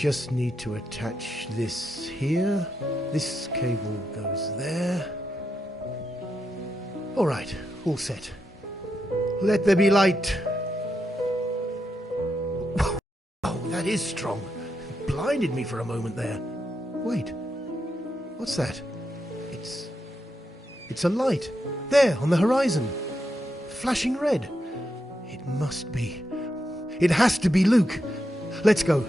just need to attach this here. This cable goes there. All right, all set. Let there be light. Oh, that is strong. It blinded me for a moment there. Wait, what's that? It's a light. There, on the horizon. Flashing red. It must be. It has to be Luke. Let's go.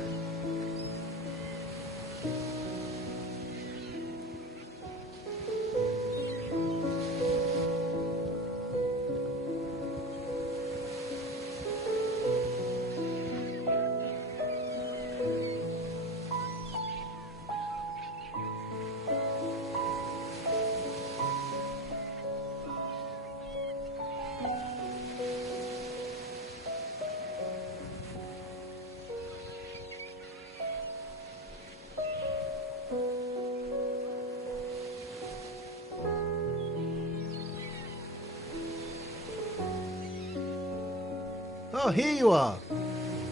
Oh, here you are.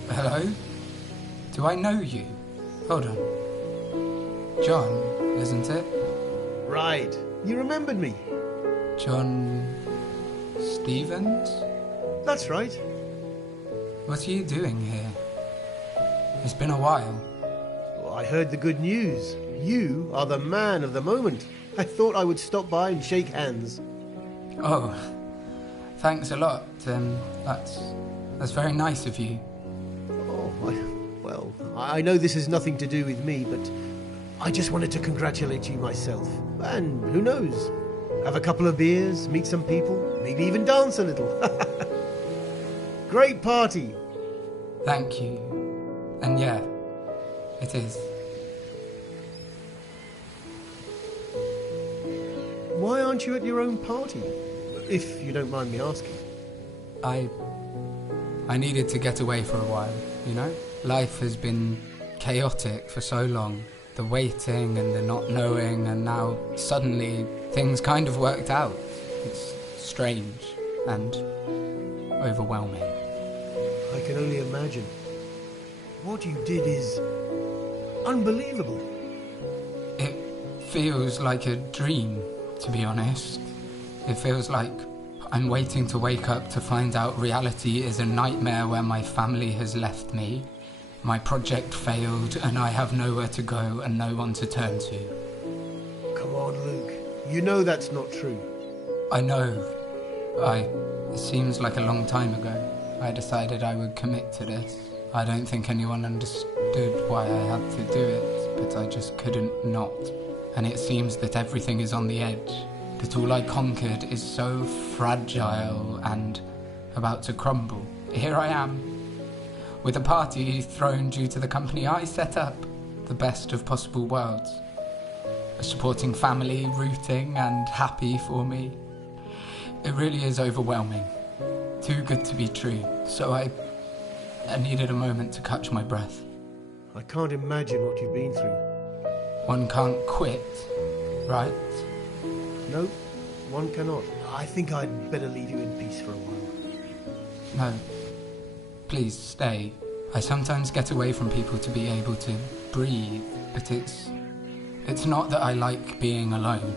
Hello? Do I know you? Hold on. John, isn't it? Right. You remembered me. John Stevens? That's right. What are you doing here? It's been a while. Well, I heard the good news. You are the man of the moment. I thought I would stop by and shake hands. Oh, thanks a lot. That's very nice of you. Well, I know this has nothing to do with me, but I just wanted to congratulate you myself. And who knows? Have a couple of beers, meet some people, maybe even dance a little. Great party. Thank you. And yeah, it is. Why aren't you at your own party? If you don't mind me asking. I needed to get away for a while, you know? Life has been chaotic for so long. The waiting and the not knowing, and now suddenly things kind of worked out. It's strange and overwhelming. I can only imagine. What you did is unbelievable. It feels like a dream, to be honest. It feels like I'm waiting to wake up to find out reality is a nightmare where my family has left me. My project failed and I have nowhere to go and no one to turn to. Come on, Luke. You know that's not true. I know. It seems like a long time ago. I decided I would commit to this. I don't think anyone understood why I had to do it, but I just couldn't not. And it seems that everything is on the edge. That all I conquered is so fragile and about to crumble. Here I am, with a party thrown due to the company I set up, the best of possible worlds. A supporting family, rooting and happy for me. It really is overwhelming. Too good to be true. So I needed a moment to catch my breath. I can't imagine what you've been through. One can't quit, right? No, one cannot. I think I'd better leave you in peace for a while. No. Please stay. I sometimes get away from people to be able to breathe, but it's not that I like being alone.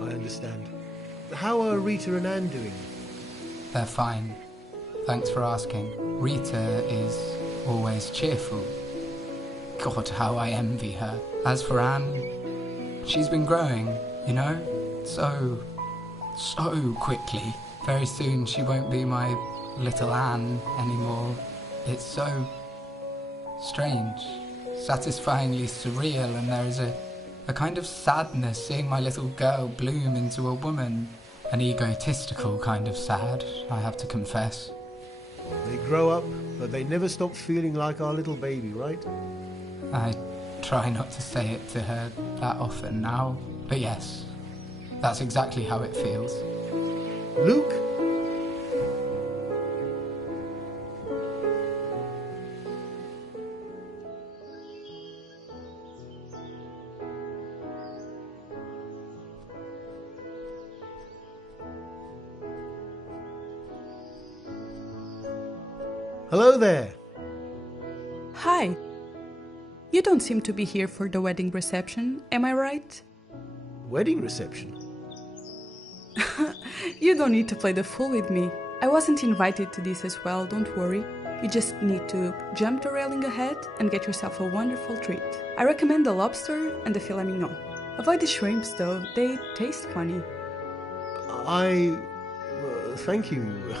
I understand. How are Rita and Anne doing? They're fine. Thanks for asking. Rita is always cheerful. God, how I envy her. As for Anne, she's been growing, you know? So quickly. Very soon she won't be my little Anne anymore. It's so strange, satisfyingly surreal, and there is a kind of sadness seeing my little girl bloom into a woman. An egotistical kind of sad, I have to confess. They grow up, but they never stop feeling like our little baby, right? I try not to say it to her that often now, but yes, that's exactly how it feels. Luke? Hello there. Hi. You don't seem to be here for the wedding reception, am I right? Wedding reception? You don't need to play the fool with me. I wasn't invited to this as well, don't worry. You just need to jump the railing ahead and get yourself a wonderful treat. I recommend the lobster and the filet mignon. Avoid the shrimps though, they taste funny. Thank you.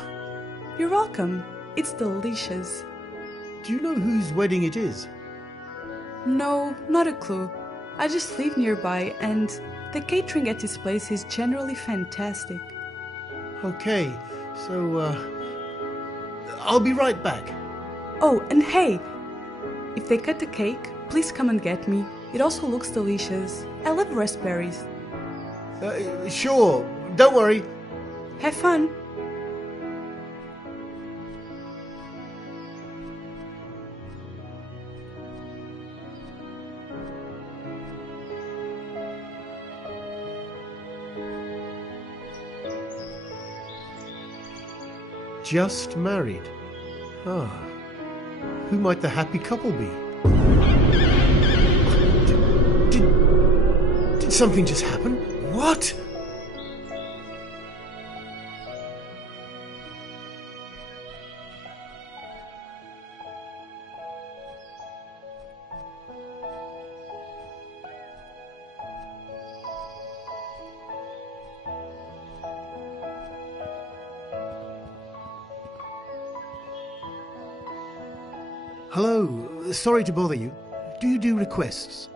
You're welcome. It's delicious. Do you know whose wedding it is? No, not a clue. I just live nearby and the catering at this place is generally fantastic. Okay, so, I'll be right back. Oh, and hey, if they cut the cake, please come and get me. It also looks delicious. I love raspberries. Sure, don't worry. Have fun. Just married. Ah, who might the happy couple be? Did something just happen? What? Hello, sorry to bother you. Do you do requests?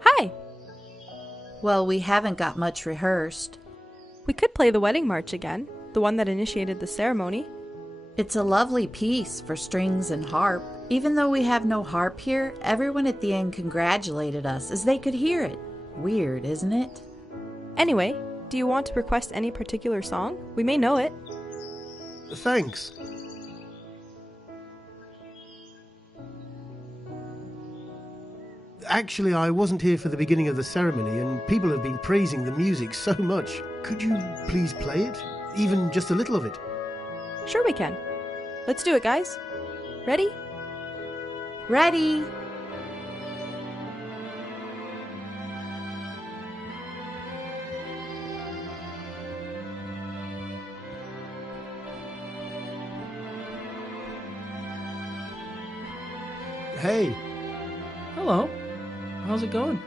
Hi! Well, we haven't got much rehearsed. We could play the wedding march again, the one that initiated the ceremony. It's a lovely piece for strings and harp. Even though we have no harp here, everyone at the end congratulated us as they could hear it. Weird, isn't it? Anyway, do you want to request any particular song? We may know it. Thanks. Actually, I wasn't here for the beginning of the ceremony, and people have been praising the music so much. Could you please play it? Even just a little of it? Sure we can. Let's do it, guys. Ready? Ready! Hey. Hello. How's it going?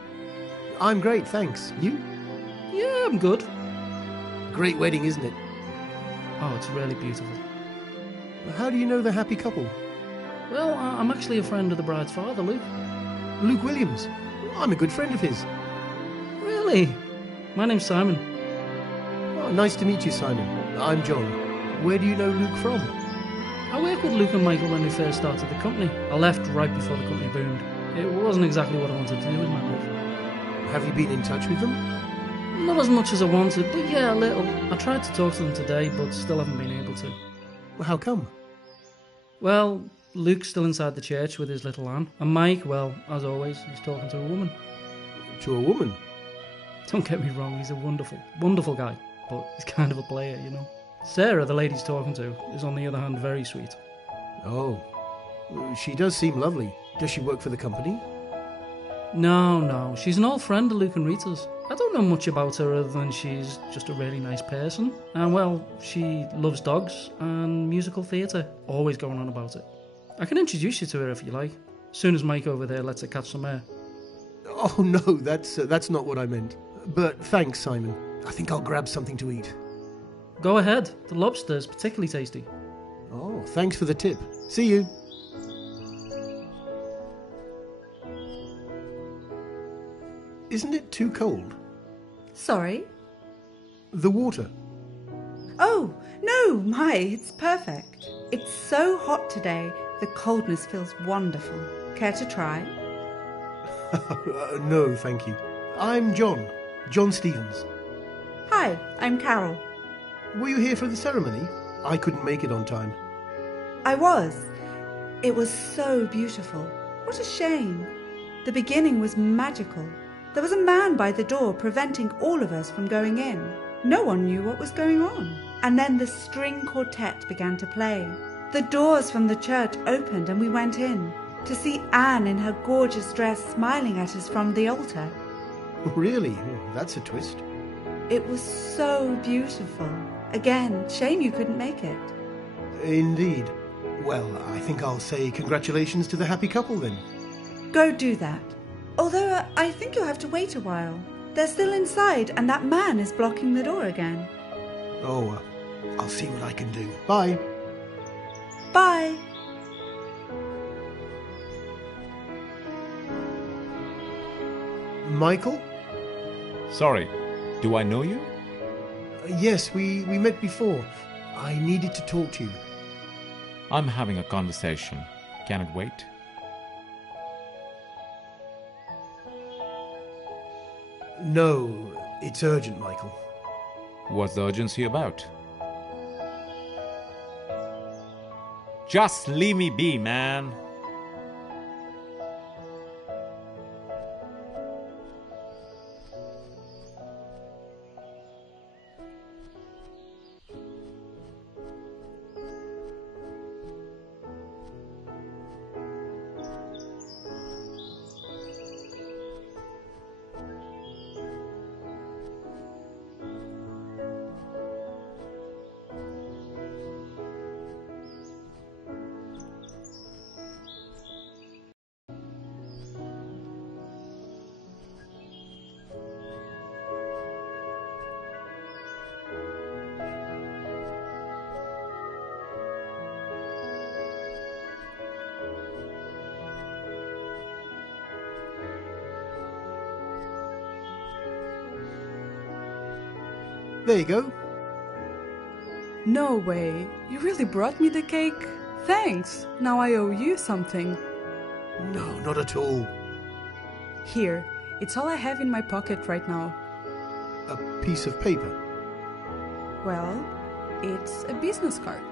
I'm great, thanks. You? Yeah, I'm good. Great wedding, isn't it? Oh, it's really beautiful. How do you know the happy couple? Well, I'm actually a friend of the bride's father, Luke. Luke Williams. I'm a good friend of his. Really? My name's Simon. Oh, nice to meet you, Simon. I'm John. Where do you know Luke from? I worked with Luke and Michael when we first started the company. I left right before the company boomed. It wasn't exactly what I wanted to do with my life. Have you been in touch with them? Not as much as I wanted, but yeah, a little. I tried to talk to them today, but still haven't been able to. Well, how come? Well, Luke's still inside the church with his little Anne. And Mike, well, as always, he's talking to a woman. To a woman? Don't get me wrong, he's a wonderful, wonderful guy. But he's kind of a player, you know. Sarah, the lady he's talking to, is on the other hand very sweet. Oh. She does seem lovely. Does she work for the company? No. She's an old friend of Luke and Rita's. I don't know much about her other than she's just a really nice person. And well, she loves dogs and musical theatre. Always going on about it. I can introduce you to her if you like. As soon as Mike over there lets her catch some air. Oh no, that's not what I meant. But thanks, Simon. I think I'll grab something to eat. Go ahead. The lobster's particularly tasty. Oh, thanks for the tip. See you. Isn't it too cold? Sorry? The water. Oh, no, it's perfect. It's so hot today, the coldness feels wonderful. Care to try? No, thank you. I'm John Stevens. Hi, I'm Carol. Were you here for the ceremony? I couldn't make it on time. I was. It was so beautiful. What a shame. The beginning was magical. There was a man by the door preventing all of us from going in. No one knew what was going on. And then the string quartet began to play. The doors from the church opened and we went in. to see Anne in her gorgeous dress smiling at us from the altar. Really? That's a twist. It was so beautiful. Again, shame you couldn't make it. Indeed. Well, I think I'll say congratulations to the happy couple then. Go do that. Although I think you'll have to wait a while. They're still inside and that man is blocking the door again. Oh, I'll see what I can do. Bye. Bye. Michael? Sorry, do I know you? Yes, we met before. I needed to talk to you. I'm having a conversation. Can it wait? No, it's urgent, Michael. What's the urgency about? Just leave me be, man. There you go. No way. You really brought me the cake? Thanks. Now I owe you something. No, not at all. Here, it's all I have in my pocket right now. A piece of paper. Well, it's a business card.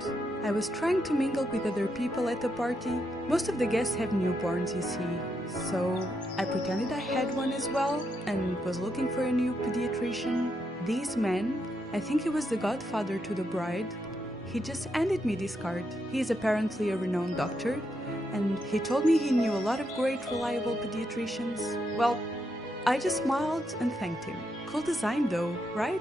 I was trying to mingle with other people at the party. Most of the guests have newborns, you see. So I pretended I had one as well and was looking for a new pediatrician. This man, I think he was the godfather to the bride, he just handed me this card. He is apparently a renowned doctor, and he told me he knew a lot of great, reliable pediatricians. Well, I just smiled and thanked him. Cool design though, right?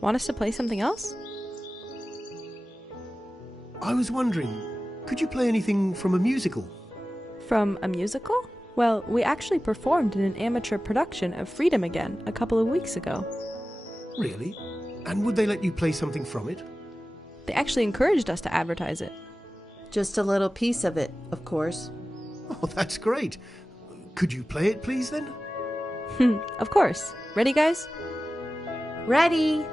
Want us to play something else? I was wondering, could you play anything from a musical? From a musical? Well, we actually performed in an amateur production of Freedom Again a couple of weeks ago. Really? And would they let you play something from it? They actually encouraged us to advertise it. Just a little piece of it, of course. Oh, that's great. Could you play it, please, then? Of course. Ready, guys? Ready?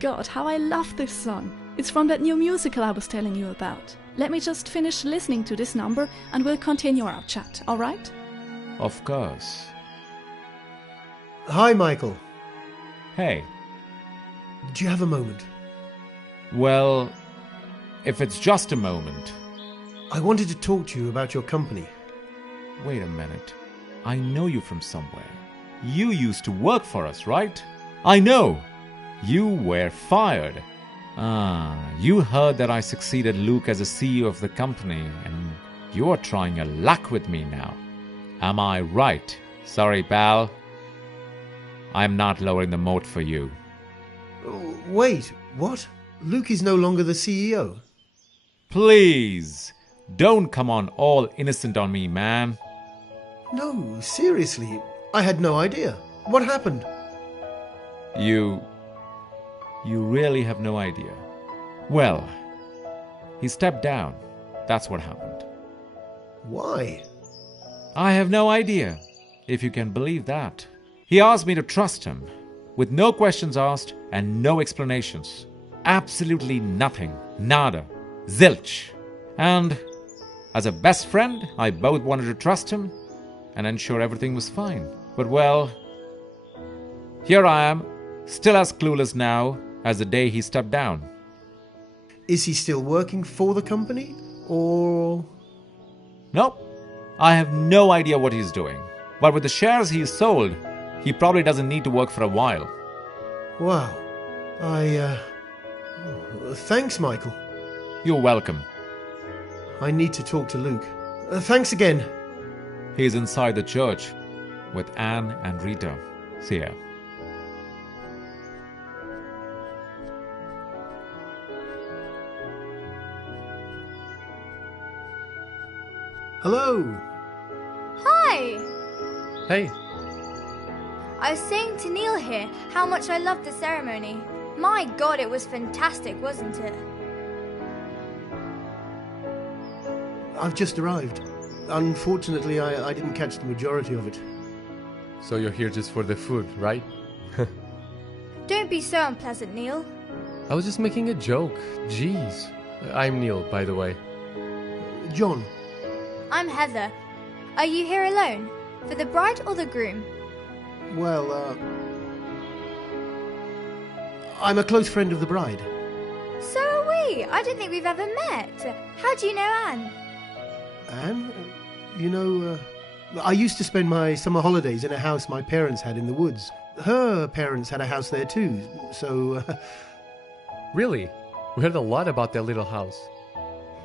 God, how I love this song. It's from that new musical I was telling you about. Let me just finish listening to this number and we'll continue our chat, alright? Of course. Hi, Michael. Hey. Do you have a moment? Well, if it's just a moment. I wanted to talk to you about your company. Wait a minute. I know you from somewhere. You used to work for us, right? I know! You were fired. You heard that I succeeded Luke as a CEO of the company, and you're trying your luck with me now. Am I right? Sorry, pal. I'm not lowering the moat for you. Wait, what? Luke is no longer the CEO. Please, don't come on all innocent on me, man. No, seriously, I had no idea. What happened? You really have no idea. Well, he stepped down. That's what happened. Why? I have no idea, if you can believe that. He asked me to trust him, with no questions asked and no explanations. Absolutely nothing. Nada. Zilch. And as a best friend, I both wanted to trust him and ensure everything was fine. But well, here I am, still as clueless now as the day he stepped down. Is he still working for the company? Or... Nope. I have no idea what he's doing. But with the shares he's sold, he probably doesn't need to work for a while. Wow. Thanks, Michael. You're welcome. I need to talk to Luke. Thanks again. He's inside the church with Anne and Rita. See ya. Hello. Hi! Hey. I was saying to Neil here how much I loved the ceremony. My god, it was fantastic, wasn't it? I've just arrived. Unfortunately, I didn't catch the majority of it. So you're here just for the food, right? Don't be so unpleasant, Neil. I was just making a joke. Jeez. I'm Neil, by the way. John. I'm Heather. Are you here alone? For the bride or the groom? Well, I'm a close friend of the bride. So are we. I don't think we've ever met. How do you know Anne? Anne? You know, I used to spend my summer holidays in a house my parents had in the woods. Her parents had a house there too, so... Really? We heard a lot about that little house.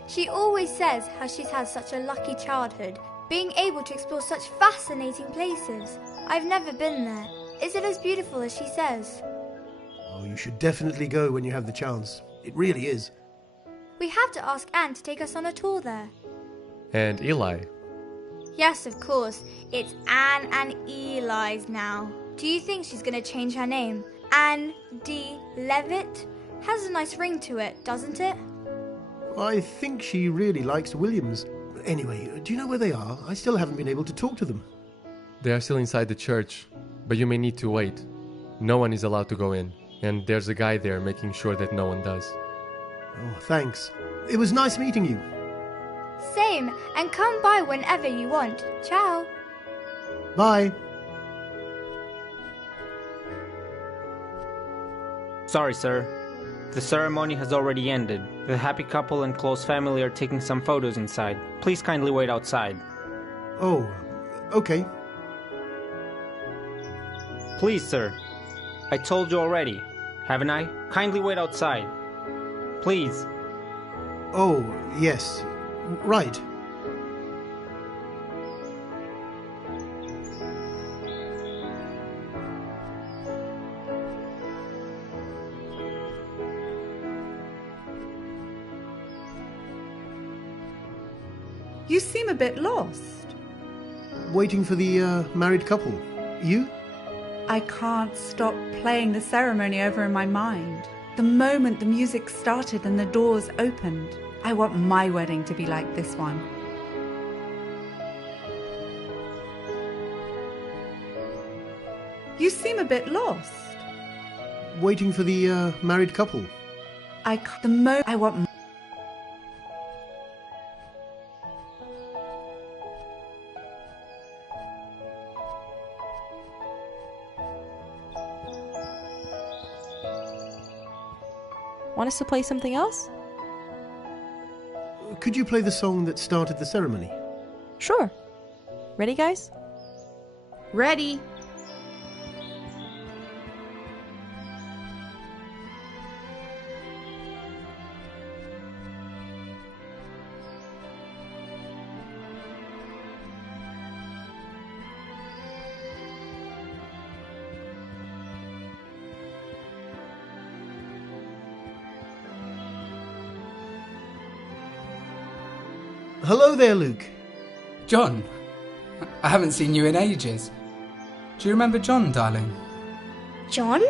She always says how she's had such a lucky childhood, being able to explore such fascinating places. I've never been there. Is it as beautiful as she says? Oh, you should definitely go when you have the chance. It really is. We have to ask Anne to take us on a tour there. And Eli. Yes, of course. It's Anne and Eli's now. Do you think she's going to change her name? Anne D. Levitt? Has a nice ring to it, doesn't it? I think she really likes Williams. Anyway, do you know where they are? I still haven't been able to talk to them. They are still inside the church, but you may need to wait. No one is allowed to go in, and there's a guy there making sure that no one does. Oh, thanks. It was nice meeting you. Same, and come by whenever you want. Ciao. Bye. Sorry, sir. The ceremony has already ended. The happy couple and close family are taking some photos inside. Please kindly wait outside. Oh, okay. Please, sir. I told you already, haven't I? Kindly wait outside. Please. Oh, yes. Right. You seem a bit lost. Waiting for the married couple. You? I can't stop playing the ceremony over in my mind. The moment the music started and the doors opened, I want my wedding to be like this one. You seem a bit lost. Waiting for the married couple. I want... Want us to play something else? Could you play the song that started the ceremony? Sure. Ready, guys? Ready. Hello there, Luke. John, I haven't seen you in ages. Do you remember John, darling? John?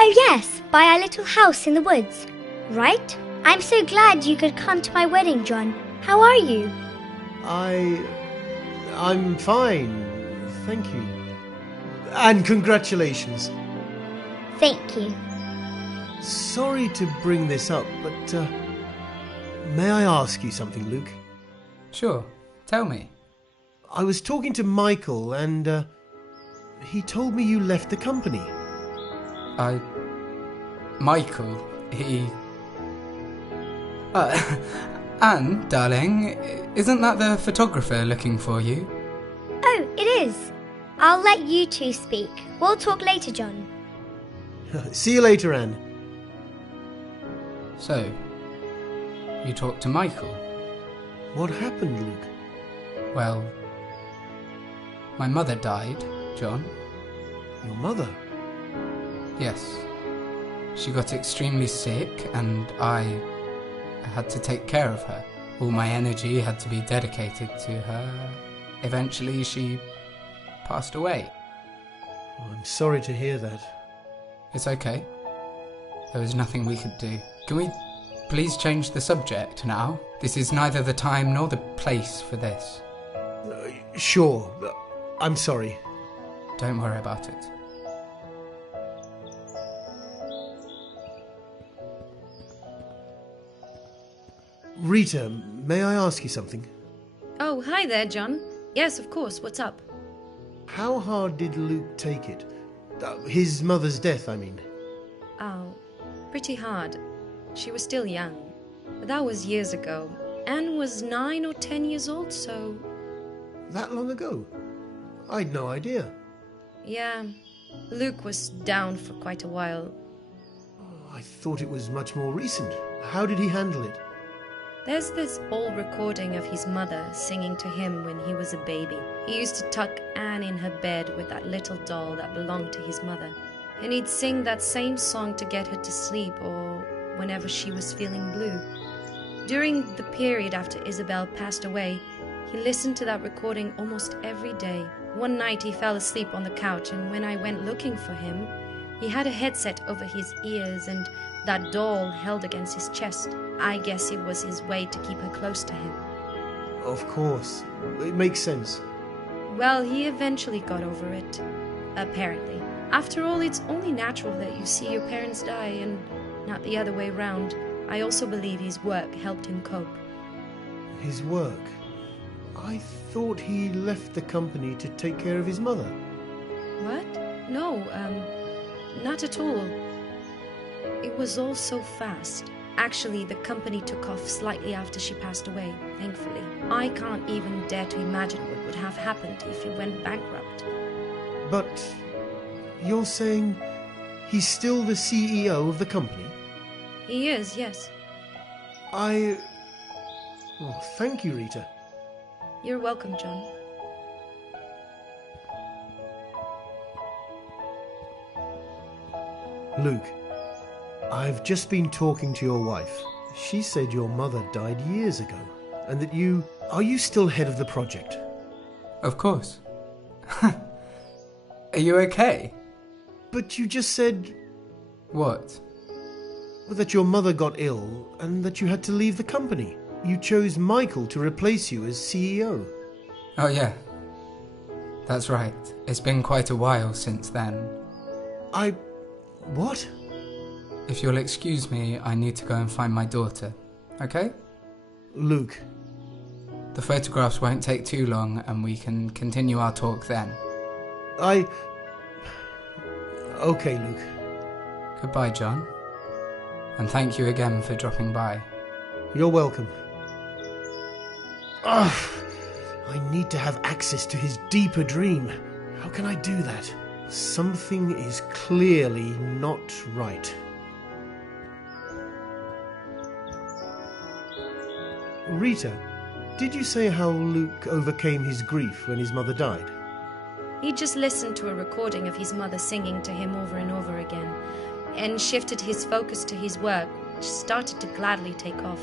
Oh yes, by our little house in the woods. Right? I'm so glad you could come to my wedding, John. How are you? I'm fine, thank you. And congratulations. Thank you. Sorry to bring this up, but may I ask you something, Luke? Sure, tell me. I was talking to Michael and he told me you left the company. Michael, he... Anne, darling, isn't that the photographer looking for you? Oh, it is. I'll let you two speak. We'll talk later, John. See you later, Anne. So, you talked to Michael? What happened, Luke? Well, my mother died, John. Your mother? Yes. She got extremely sick and I had to take care of her. All my energy had to be dedicated to her. Eventually she passed away. I'm sorry to hear that. It's okay. There was nothing we could do. Can we please change the subject now? This is neither the time nor the place for this. Sure. I'm sorry. Don't worry about it. Rita, may I ask you something? Oh, hi there, John. Yes, of course. What's up? How hard did Luke take it? His mother's death, I mean. Oh, pretty hard. She was still young. But that was years ago. Anne was 9 or 10 years old, so... That long ago? I'd no idea. Yeah, Luke was down for quite a while. I thought it was much more recent. How did he handle it? There's this old recording of his mother singing to him when he was a baby. He used to tuck Anne in her bed with that little doll that belonged to his mother. And he'd sing that same song to get her to sleep or whenever she was feeling blue. During the period after Isabel passed away, he listened to that recording almost every day. One night he fell asleep on the couch, and when I went looking for him, he had a headset over his ears and that doll held against his chest. I guess it was his way to keep her close to him. Of course. It makes sense. Well, he eventually got over it. Apparently. After all, it's only natural that you see your parents die and not the other way round. I also believe his work helped him cope. His work? I thought he left the company to take care of his mother. What? No, not at all. It was all so fast. Actually, the company took off slightly after she passed away, thankfully. I can't even dare to imagine what would have happened if it went bankrupt. But you're saying he's still the CEO of the company? He is, yes. Oh, thank you, Rita. You're welcome, John. Luke, I've just been talking to your wife. She said your mother died years ago, and that you... Are you still head of the project? Of course. Are you okay? But you just said... What? That your mother got ill, and that you had to leave the company. You chose Michael to replace you as CEO. Oh yeah. That's right. It's been quite a while since then. What? If you'll excuse me, I need to go and find my daughter. Okay? Luke. The photographs won't take too long and we can continue our talk then. Okay, Luke. Goodbye, John. And thank you again for dropping by. You're welcome. I need to have access to his deeper dream. How can I do that? Something is clearly not right. Rita, did you say how Luke overcame his grief when his mother died? He just listened to a recording of his mother singing to him over and over again, and shifted his focus to his work, which started to gladly take off.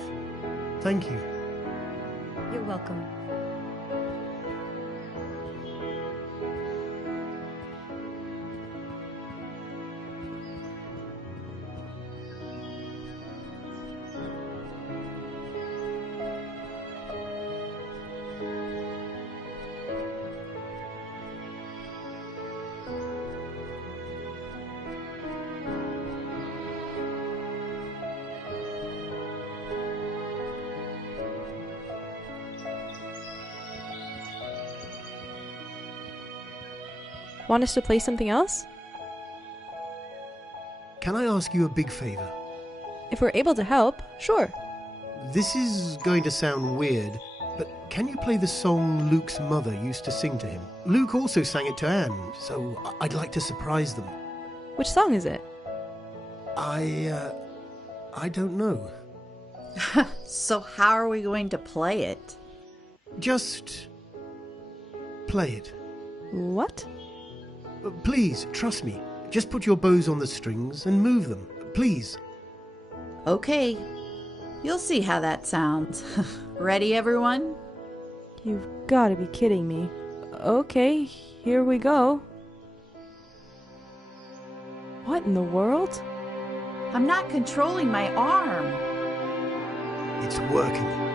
Thank you. You're welcome. Want us to play something else? Can I ask you a big favor? If we're able to help, sure. This is going to sound weird, but can you play the song Luke's mother used to sing to him? Luke also sang it to Anne, so I'd like to surprise them. Which song is it? I don't know. So how are we going to play it? Just play it. What? Please, trust me. Just put your bows on the strings and move them. Please. Okay. You'll see how that sounds. Ready, everyone? You've got to be kidding me. Okay, here we go. What in the world? I'm not controlling my arm. It's working.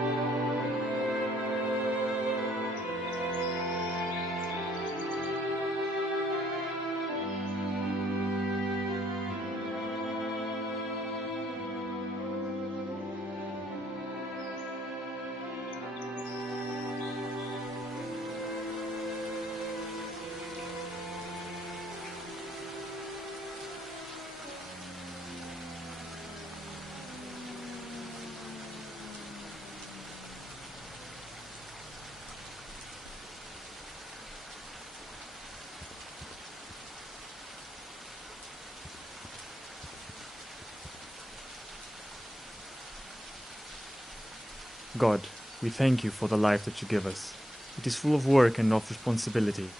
God, we thank you for the life that you give us. It is full of work and of responsibility,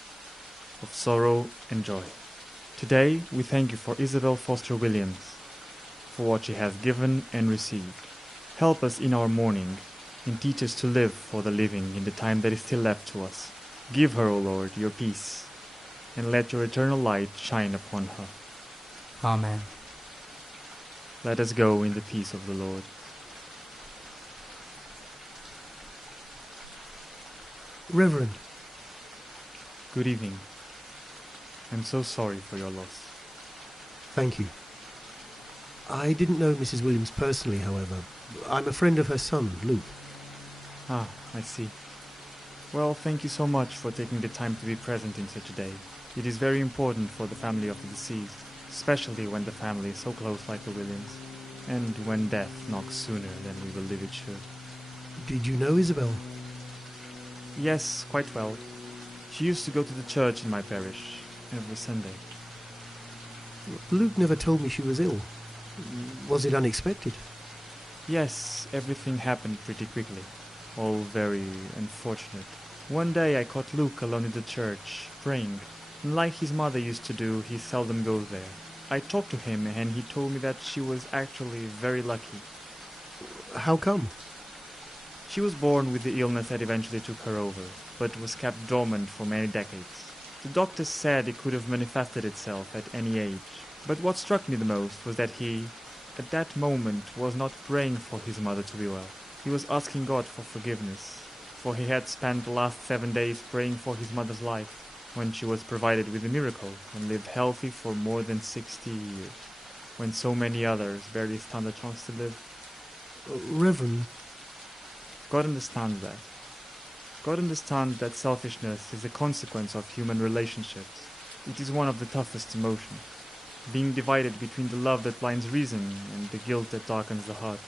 of sorrow and joy. Today, we thank you for Isabel Foster Williams, for what she has given and received. Help us in our mourning, and teach us to live for the living in the time that is still left to us. Give her, O Lord, your peace, and let your eternal light shine upon her. Amen. Let us go in the peace of the Lord. Reverend. Good evening. I'm so sorry for your loss. Thank you. I didn't know Mrs. Williams personally, however. I'm a friend of her son, Luke. Ah, I see. Well, thank you so much for taking the time to be present in such a day. It is very important for the family of the deceased, especially when the family is so close like the Williams, and when death knocks sooner than we believe it should. Did you know Isabel? Yes, quite well. She used to go to the church in my parish every Sunday. Luke never told me she was ill. Was it unexpected? Yes, everything happened pretty quickly. All very unfortunate. One day I caught Luke alone in the church, praying. And like his mother used to do, he seldom goes there. I talked to him and he told me that she was actually very lucky. How come? She was born with the illness that eventually took her over, but was kept dormant for many decades. The doctors said it could have manifested itself at any age. But what struck me the most was that he, at that moment, was not praying for his mother to be well. He was asking God for forgiveness, for he had spent the last 7 days praying for his mother's life, when she was provided with a miracle and lived healthy for more than 60 years, when so many others barely stand a chance to live. Reverend. God understands that. God understands that selfishness is a consequence of human relationships. It is one of the toughest emotions, being divided between the love that blinds reason and the guilt that darkens the heart.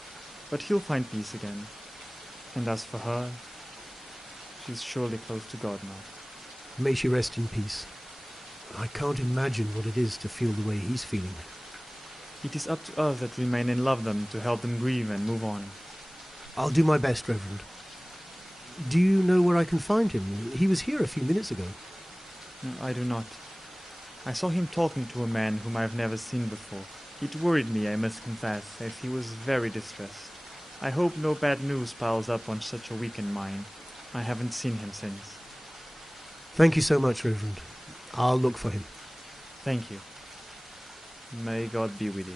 But he'll find peace again. And as for her, she's surely close to God now. May she rest in peace. I can't imagine what it is to feel the way he's feeling. It is up to us that remain and love them to help them grieve and move on. I'll do my best, Reverend. Do you know where I can find him? He was here a few minutes ago. No, I do not. I saw him talking to a man whom I have never seen before. It worried me, I must confess, as he was very distressed. I hope no bad news piles up on such a weakened mind. I haven't seen him since. Thank you so much, Reverend. I'll look for him. Thank you. May God be with you.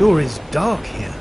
Sure is dark here.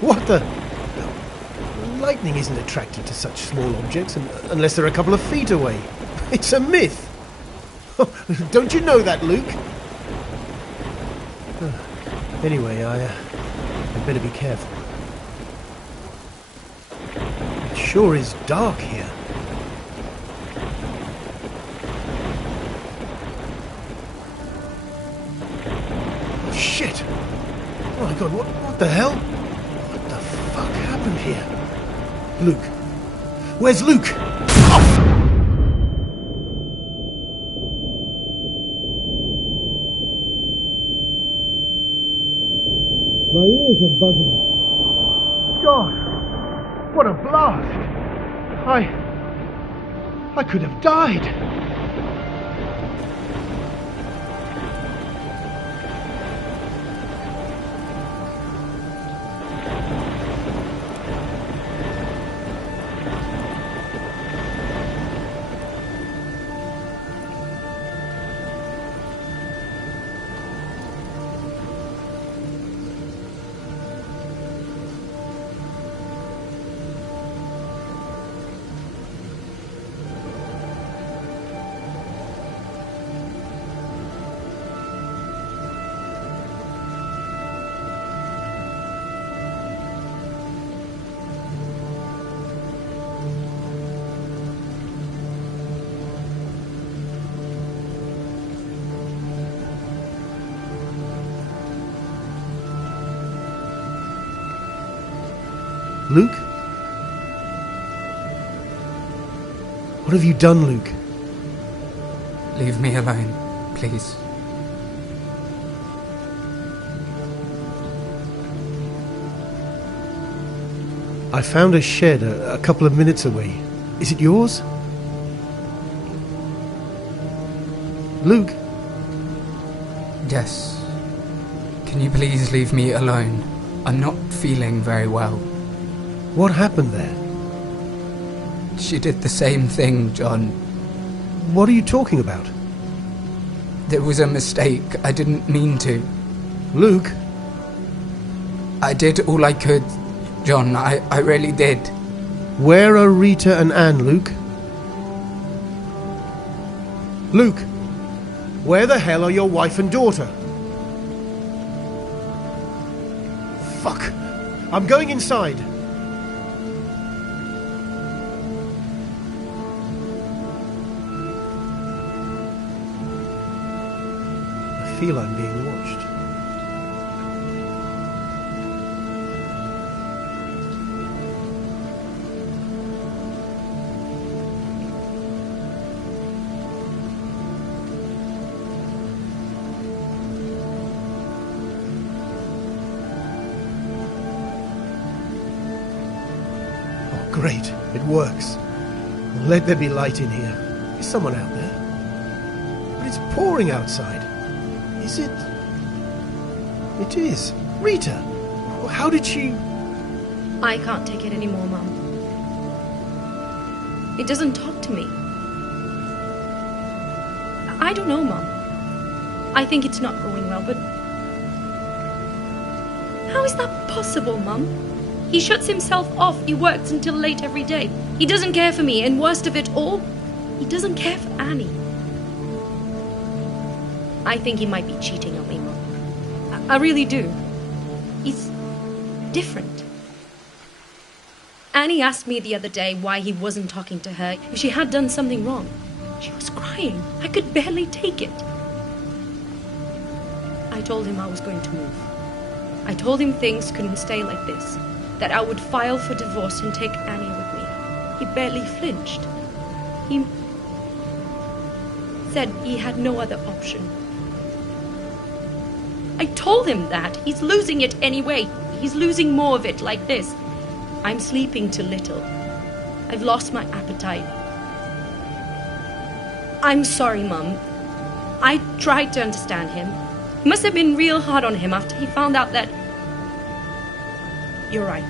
What the? Lightning isn't attracted to such small objects unless they're a couple of feet away. It's a myth. Don't you know that, Luke? Anyway, I better be careful. It sure is dark here. Oh, shit! Oh my God, what the hell? What happened here? Luke. Where's Luke? Oh! My ears are buzzing. God! What a blast! I could have died. Luke? What have you done, Luke? Leave me alone, please. I found a shed a couple of minutes away. Is it yours? Luke? Yes. Can you please leave me alone? I'm not feeling very well. What happened there? She did the same thing, John. What are you talking about? There was a mistake. I didn't mean to. Luke? I did all I could, John. I really did. Where are Rita and Anne, Luke? Luke, where the hell are your wife and daughter? Fuck! I'm going inside. I feel I'm being watched. Oh, great. It works. Let there be light in here. Is someone out there? But it's pouring outside. Is it? It is. Rita! How did she... I can't take it anymore, Mum. It doesn't talk to me. I don't know, Mum. I think it's not going well, but... How is that possible, Mum? He shuts himself off. He works until late every day. He doesn't care for me, and worst of it all, he doesn't care for Annie. I think he might be cheating on me, Mum. I really do. He's different. Annie asked me the other day why he wasn't talking to her, if she had done something wrong. She was crying. I could barely take it. I told him I was going to move. I told him things couldn't stay like this, that I would file for divorce and take Annie with me. He barely flinched. He said he had no other option. I told him that. He's losing it anyway. He's losing more of it like this. I'm sleeping too little. I've lost my appetite. I'm sorry, Mum. I tried to understand him. It must have been real hard on him after he found out that... You're right.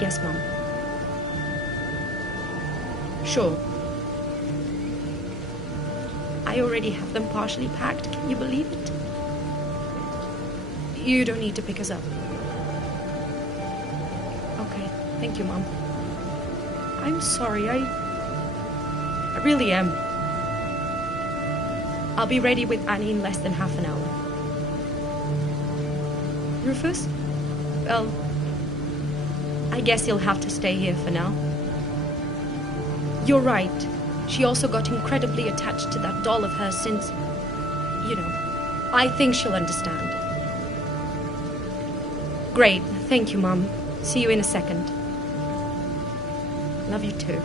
Yes, Mum. Sure. I already have them partially packed. Can you believe it? You don't need to pick us up. Okay, thank you, Mum. I'm sorry, I really am. I'll be ready with Annie in less than half an hour. Rufus? Well, I guess he'll have to stay here for now. You're right. She also got incredibly attached to that doll of hers since... You know, I think she'll understand. Great. Thank you, Mum. See you in a second. Love you too.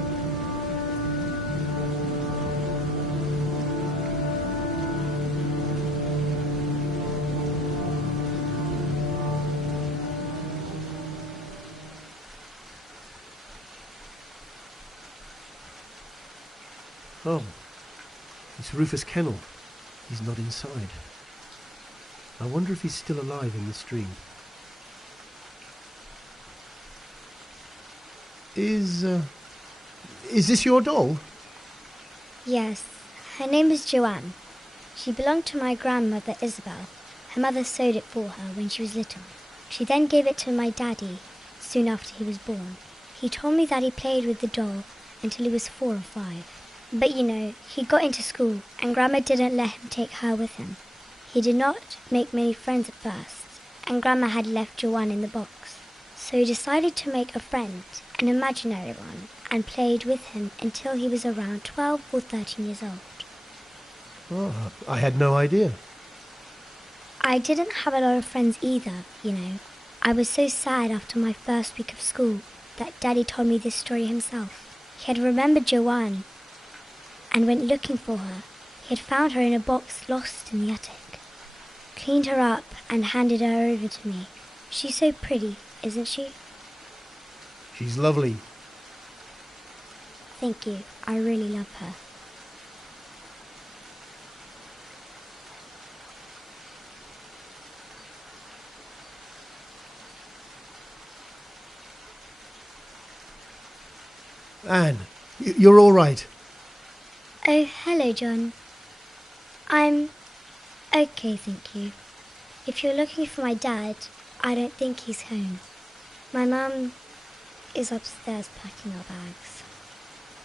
Oh, it's Rufus Kennel. He's not inside. I wonder if he's still alive in the stream. Is this your doll? Yes, her name is Joanne. She belonged to my grandmother Isabel. Her mother sewed it for her when she was little. She then gave it to my daddy soon after he was born. He told me that he played with the doll until he was 4 or 5. But you know, he got into school and Grandma didn't let him take her with him. He did not make many friends at first, and Grandma had left Joanne in the box. So he decided to make a friend, an imaginary one, and played with him until he was around 12 or 13 years old. Oh, I had no idea. I didn't have a lot of friends either, you know. I was so sad after my first week of school that Daddy told me this story himself. He had remembered Joanne and went looking for her. He had found her in a box lost in the attic, cleaned her up and handed her over to me. She's so pretty, isn't she? She's lovely. Thank you. I really love her. Anne, you're all right. Oh, hello, John. I'm Okay, thank you. If you're looking for my dad, I don't think he's home. My mum is upstairs packing our bags.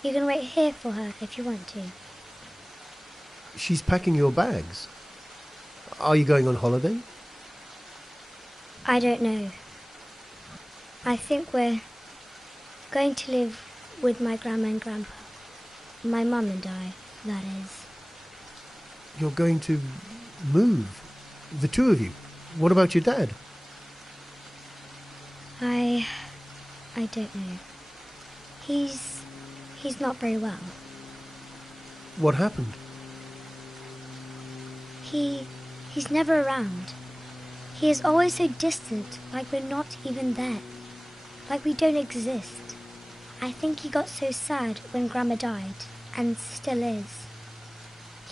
You can wait here for her if you want to. She's packing your bags? Are you going on holiday? I don't know. I think we're going to live with my grandma and grandpa. My mum and I, that is. You're going to move? The two of you? What about your dad? I don't know. He's not very well. What happened? He's never around. He is always so distant, like we're not even there. Like we don't exist. I think he got so sad when Grandma died, and still is.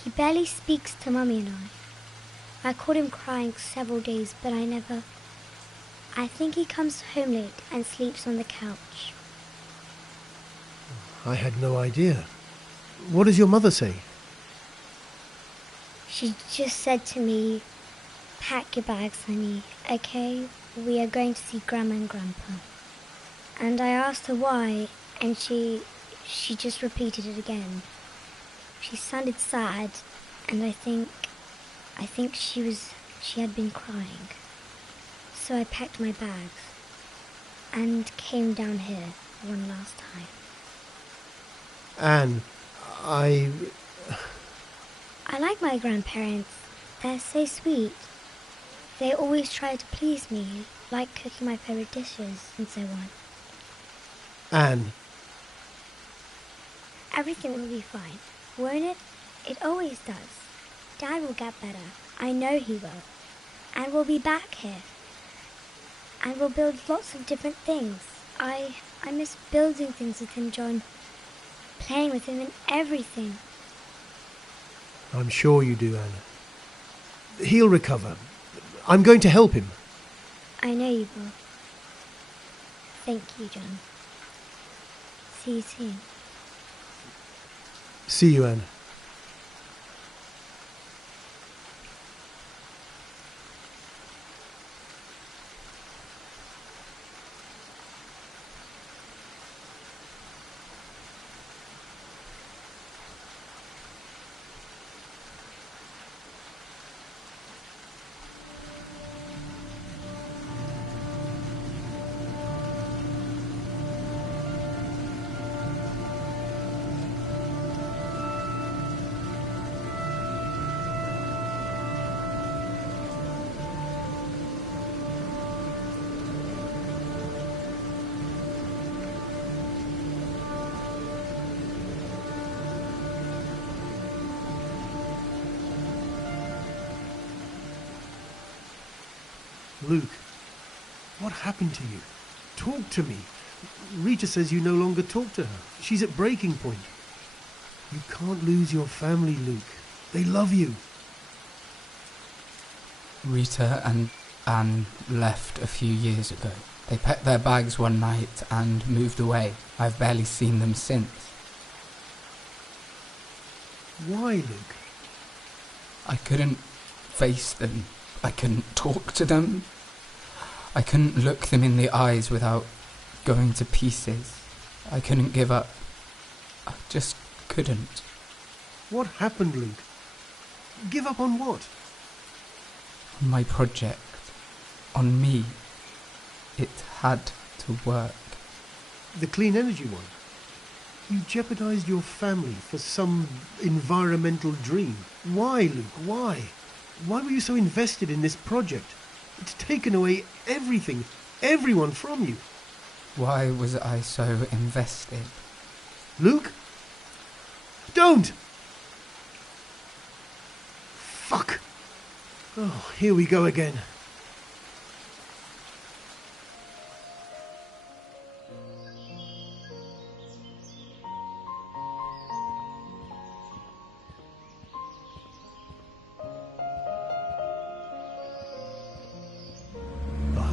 He barely speaks to Mummy and I caught him crying several days, but I think he comes home late and sleeps on the couch. I had no idea. What does your mother say? She just said to me, "Pack your bags, honey, okay? We are going to see Grandma and Grandpa." And I asked her why, and she just repeated it again. She sounded sad, and I think she had been crying. So I packed my bags and came down here one last time. Anne, I like my grandparents. They're so sweet. They always try to please me, like cooking my favorite dishes and so on. Anne. Everything will be fine, won't it? It always does. Dad will get better. I know he will. And we'll be back here. And we'll build lots of different things. I miss building things with him, John. Playing with him and everything. I'm sure you do, Anna. He'll recover. I'm going to help him. I know you will. Thank you, John. See you soon. See you, Anna. Luke, what happened to you? Talk to me. Rita says you no longer talk to her. She's at breaking point. You can't lose your family, Luke. They love you. Rita and Anne left a few years ago. They packed their bags one night and moved away. I've barely seen them since. Why, Luke? I couldn't face them. I couldn't talk to them. I couldn't look them in the eyes without going to pieces. I couldn't give up. I just couldn't. What happened, Luke? Give up on what? On my project. On me. It had to work. The clean energy one? You jeopardized your family for some environmental dream. Why, Luke? Why? Why were you so invested in this project? It's taken away everything, everyone from you. Why was I so invested? Luke? Don't! Fuck! Oh, here we go again.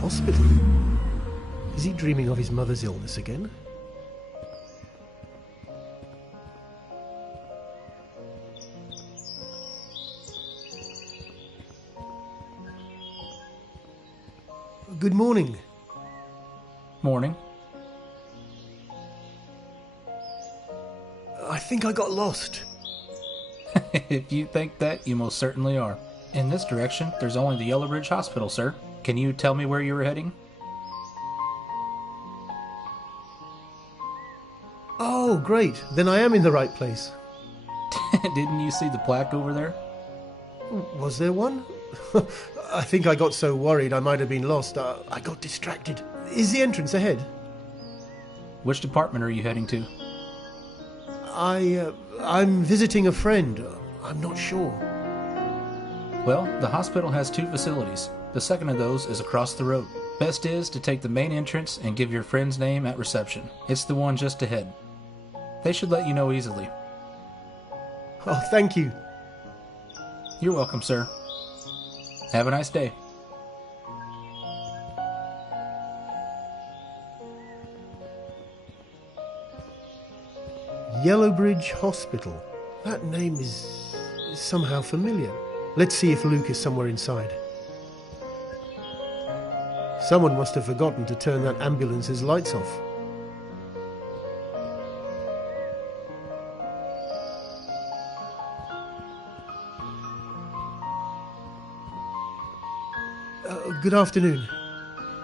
Hospital? Is he dreaming of his mother's illness again? Good morning. Morning. I think I got lost. If you think that, you most certainly are. In this direction, there's only the Yellow Bridge Hospital, sir. Can you tell me where you were heading? Oh, great. Then I am in the right place. Didn't you see the plaque over there? Was there one? I think I got so worried I might have been lost. I got distracted. Is the entrance ahead? Which department are you heading to? I'm visiting a friend. I'm not sure. Well, the hospital has 2 facilities. The second of those is across the road. Best is to take the main entrance and give your friend's name at reception. It's the one just ahead. They should let you know easily. Oh, thank you. You're welcome, sir. Have a nice day. Yellowbridge Hospital. That name is somehow familiar. Let's see if Luke is somewhere inside. Someone must have forgotten to turn that ambulance's lights off. Good afternoon.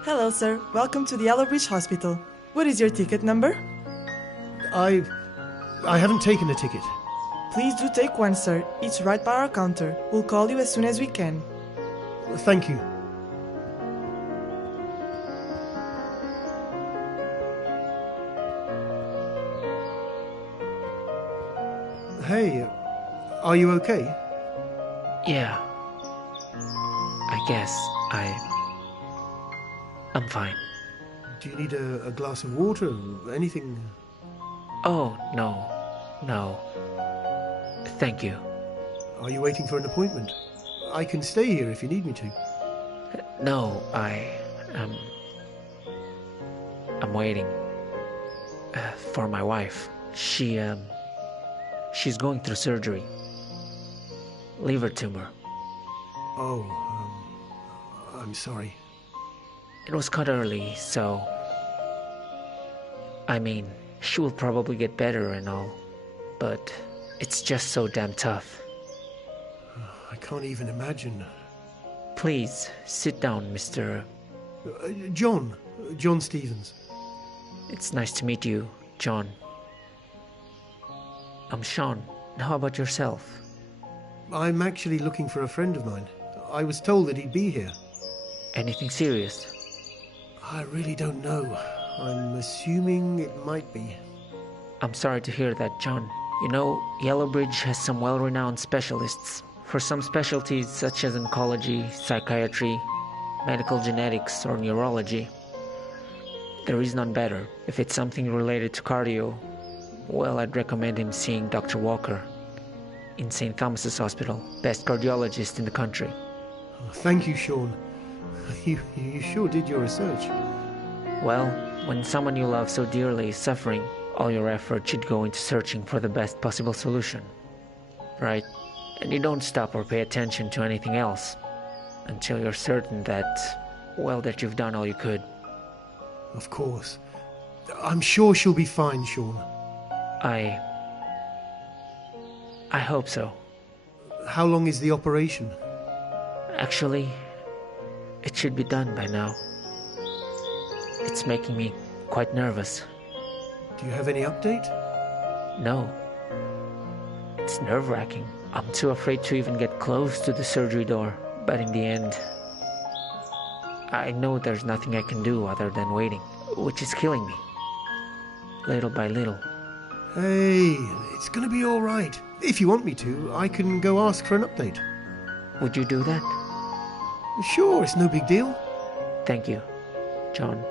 Hello, sir. Welcome to the Yellowbridge Hospital. What is your ticket number? I haven't taken a ticket. Please do take one, sir. It's right by our counter. We'll call you as soon as we can. Thank you. Hey, are you okay? Yeah. I guess I'm fine. Do you need a glass of water or anything? Oh, no. Thank you. Are you waiting for an appointment? I can stay here if you need me to. No, I'm waiting for my wife. She's going through surgery. Liver tumor. Oh, I'm sorry. It was caught early, so... I mean, she will probably get better and all, but it's just so damn tough. I can't even imagine. Please, sit down, Mr... John Stevens. It's nice to meet you, John. I'm Sean. How about yourself? I'm actually looking for a friend of mine. I was told that he'd be here. Anything serious? I really don't know. I'm assuming it might be. I'm sorry to hear that, John. You know, Yellowbridge has some well-renowned specialists for some specialties such as oncology, psychiatry, medical genetics, or neurology. There is none better. If it's something related to cardio, well, I'd recommend him seeing Dr. Walker in St. Thomas's Hospital, best cardiologist in the country. Oh, thank you, Sean. You sure did your research. Well, when someone you love so dearly is suffering, all your effort should go into searching for the best possible solution. Right? And you don't stop or pay attention to anything else until you're certain that, well, that you've done all you could. Of course. I'm sure she'll be fine, Sean. I hope so. How long is the operation? Actually, it should be done by now. It's making me quite nervous. Do you have any update? No. It's nerve-wracking. I'm too afraid to even get close to the surgery door. But in the end, I know there's nothing I can do other than waiting, which is killing me. Little by little. Hey, it's gonna be all right. If you want me to, I can go ask for an update. Would you do that? Sure, it's no big deal. Thank you, John.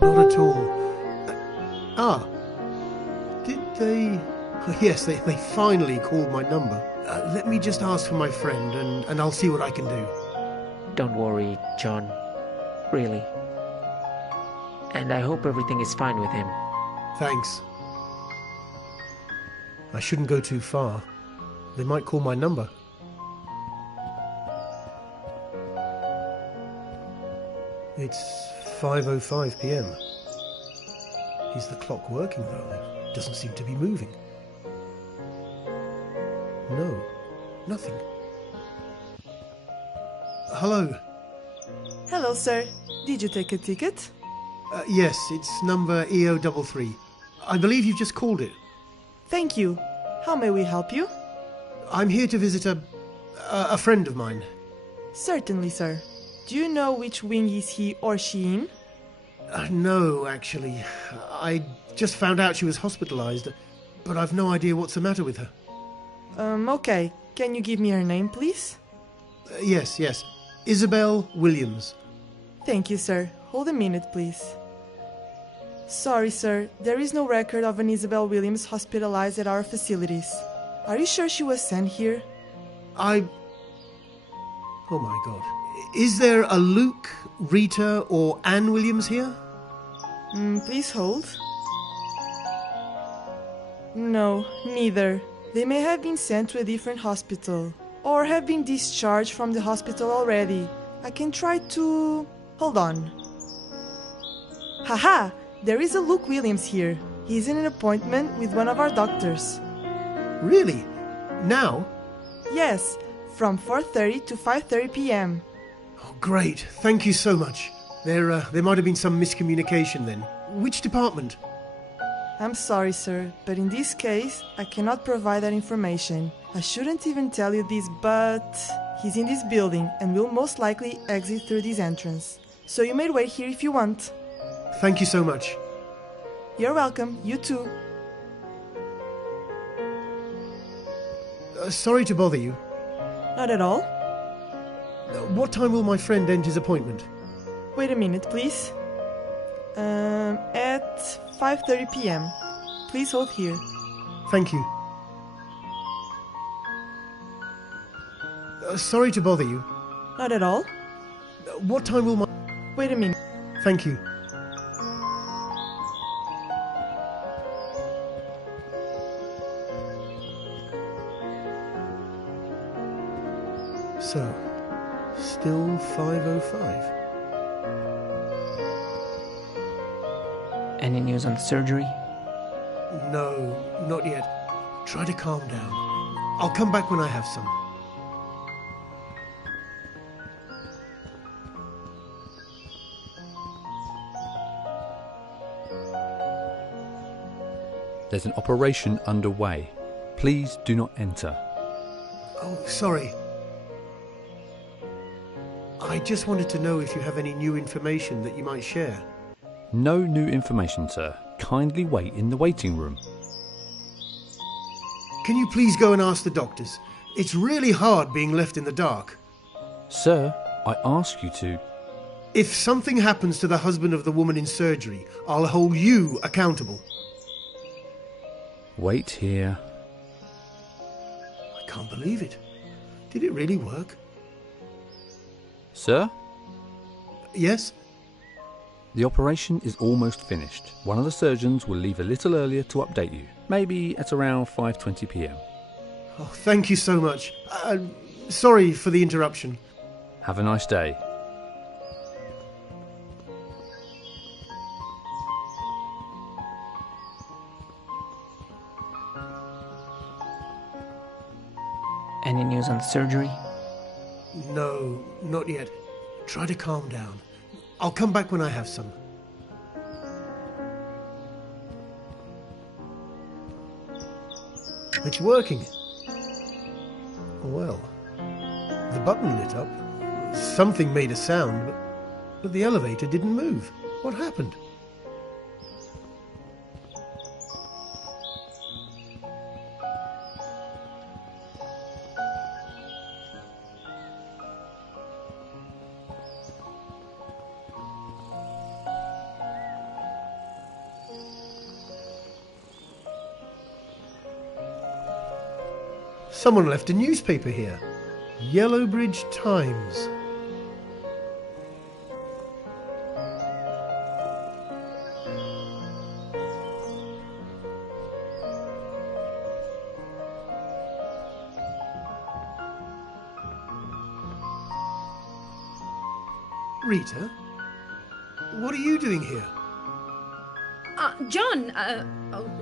Not at all. Did they... Yes, they finally called my number. Let me just ask for my friend, and I'll see what I can do. Don't worry, John. Really. And I hope everything is fine with him. Thanks. I shouldn't go too far. They might call my number. It's 5:05 p.m. Is the clock working, though? It doesn't seem to be moving. No, nothing. Hello. Hello, sir. Did you take a ticket? Yes, it's number EO33. I believe you've just called it. Thank you. How may we help you? I'm here to visit a friend of mine. Certainly, sir. Do you know which wing is he or she in? No, actually. I just found out she was hospitalized, but I've no idea what's the matter with her. Okay. Can you give me her name, please? Yes. Isabel Williams. Thank you, sir. Hold a minute, please. Sorry, sir. There is no record of an Isabel Williams hospitalized at our facilities. Are you sure she was sent here? Oh my God. Is there a Luke, Rita, or Anne Williams here? Please hold. No, neither. They may have been sent to a different hospital, or have been discharged from the hospital already. I can try to... Hold on. Haha! There is a Luke Williams here. He's in an appointment with one of our doctors. Really? Now? Yes, from 4:30 to 5:30 p.m. Oh, great. Thank you so much. There might have been some miscommunication then. Which department? I'm sorry, sir, but in this case, I cannot provide that information. I shouldn't even tell you this, but he's in this building and will most likely exit through this entrance. So you may wait here if you want. Thank you so much. You're welcome. You too. Sorry to bother you. Not at all. What time will my friend end his appointment? Wait a minute, please. At 5:30 p.m. Please hold here. Thank you. Sorry to bother you. Not at all. What time will my... Wait a minute. Thank you. So, still 5:05. Any news on the surgery? No, not yet. Try to calm down. I'll come back when I have some. There's an operation underway. Please do not enter. Oh, sorry. I just wanted to know if you have any new information that you might share. No new information, sir. Kindly wait in the waiting room. Can you please go and ask the doctors? It's really hard being left in the dark. Sir, I ask you to... If something happens to the husband of the woman in surgery, I'll hold you accountable. Wait here. I can't believe it. Did it really work? Sir? Yes? The operation is almost finished. One of the surgeons will leave a little earlier to update you. Maybe at around 5:20 p.m. Oh, thank you so much. Sorry for the interruption. Have a nice day. Any news on the surgery? No, not yet. Try to calm down. I'll come back when I have some. It's working. Well, the button lit up. Something made a sound, but the elevator didn't move. What happened? Someone left a newspaper here. Yellowbridge Times. Rita, What are you doing here? John,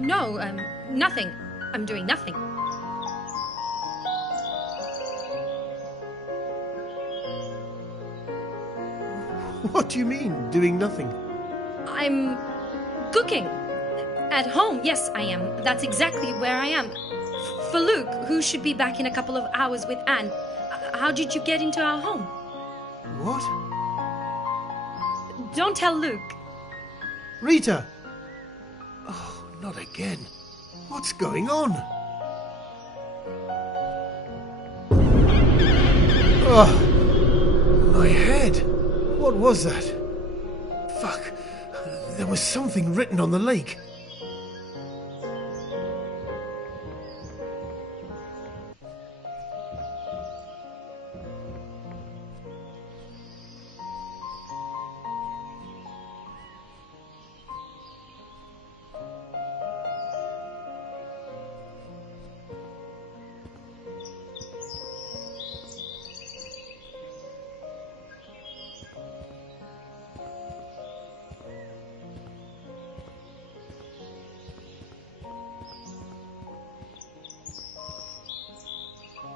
no, nothing. I'm doing nothing. What do you mean, doing nothing? I'm cooking. At home, yes, I am. That's exactly where I am. For Luke, who should be back in a couple of hours with Anne. How did you get into our home? What? Don't tell Luke. Rita! Oh, not again. What's going on? Oh, my head. What was that? Fuck. There was something written on the lake.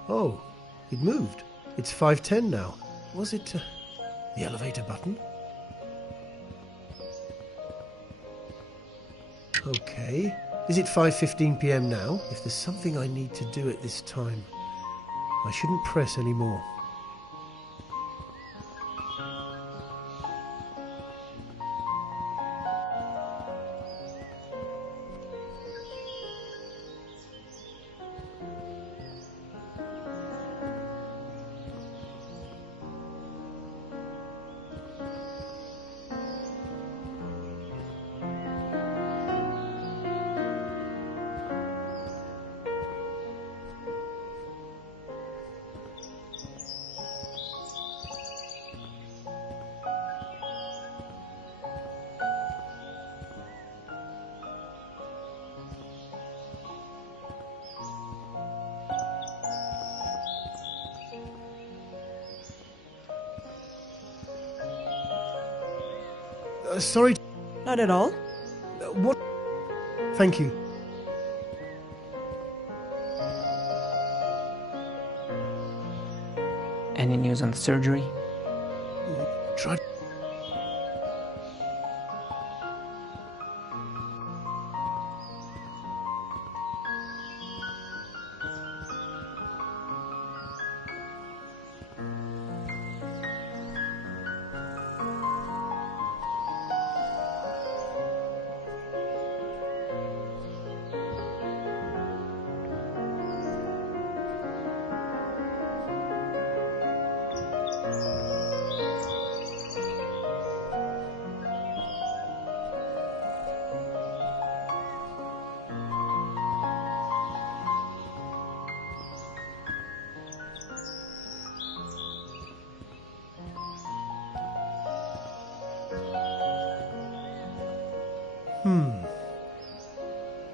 Oh, it moved. It's 5:10 now. Was it the elevator button? Okay. Is it 5:15 p.m. now? If there's something I need to do at this time, I shouldn't press anymore. Sorry. Not at all. What? Thank you. Any news on the surgery? Try.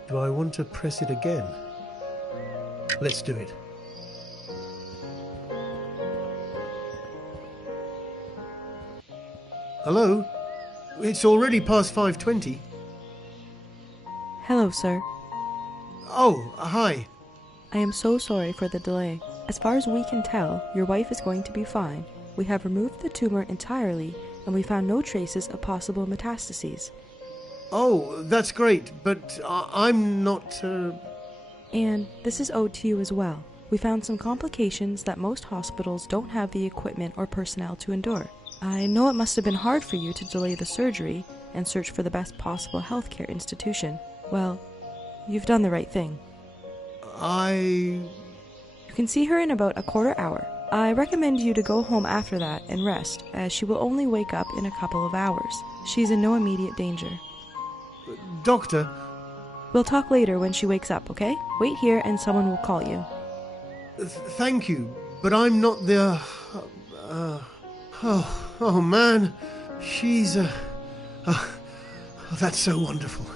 Do I want to press it again? Let's do it. Hello? It's already past 5:20. Hello, sir. Oh, hi. I am so sorry for the delay. As far as we can tell, your wife is going to be fine. We have removed the tumor entirely, and we found no traces of possible metastases. Oh, that's great, but I'm not... And this is owed to you as well. We found some complications that most hospitals don't have the equipment or personnel to endure. I know it must have been hard for you to delay the surgery and search for the best possible healthcare institution. Well, you've done the right thing. You can see her in about a quarter hour. I recommend you to go home after that and rest, as she will only wake up in a couple of hours. She's in no immediate danger. Doctor? We'll talk later when she wakes up, okay? Wait here and someone will call you. Thank you, but I'm not the... Oh man, she's... that's so wonderful.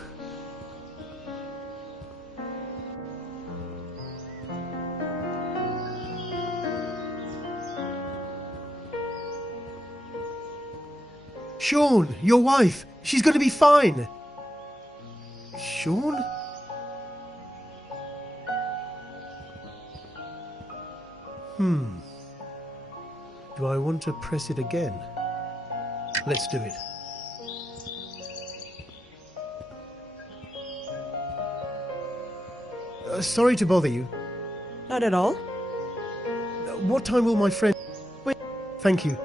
Sean, your wife. She's going to be fine. Sean? Do I want to press it again? Let's do it. Sorry to bother you. Not at all. What time will my friend... Wait. Thank you.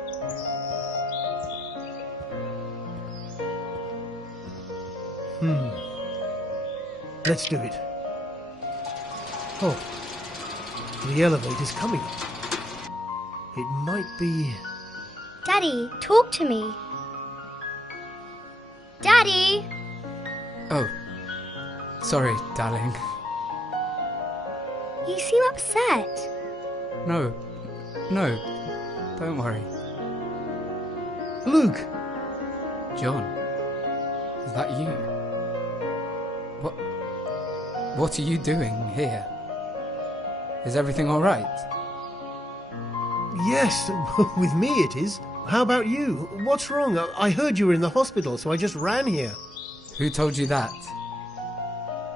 Let's do it. Oh, the elevator's coming. It might be... Daddy, talk to me. Daddy! Oh, sorry, darling. You seem upset. No, don't worry. Luke! John, is that you? What are you doing here? Is everything all right? Yes, with me it is. How about you? What's wrong? I heard you were in the hospital, so I just ran here. Who told you that?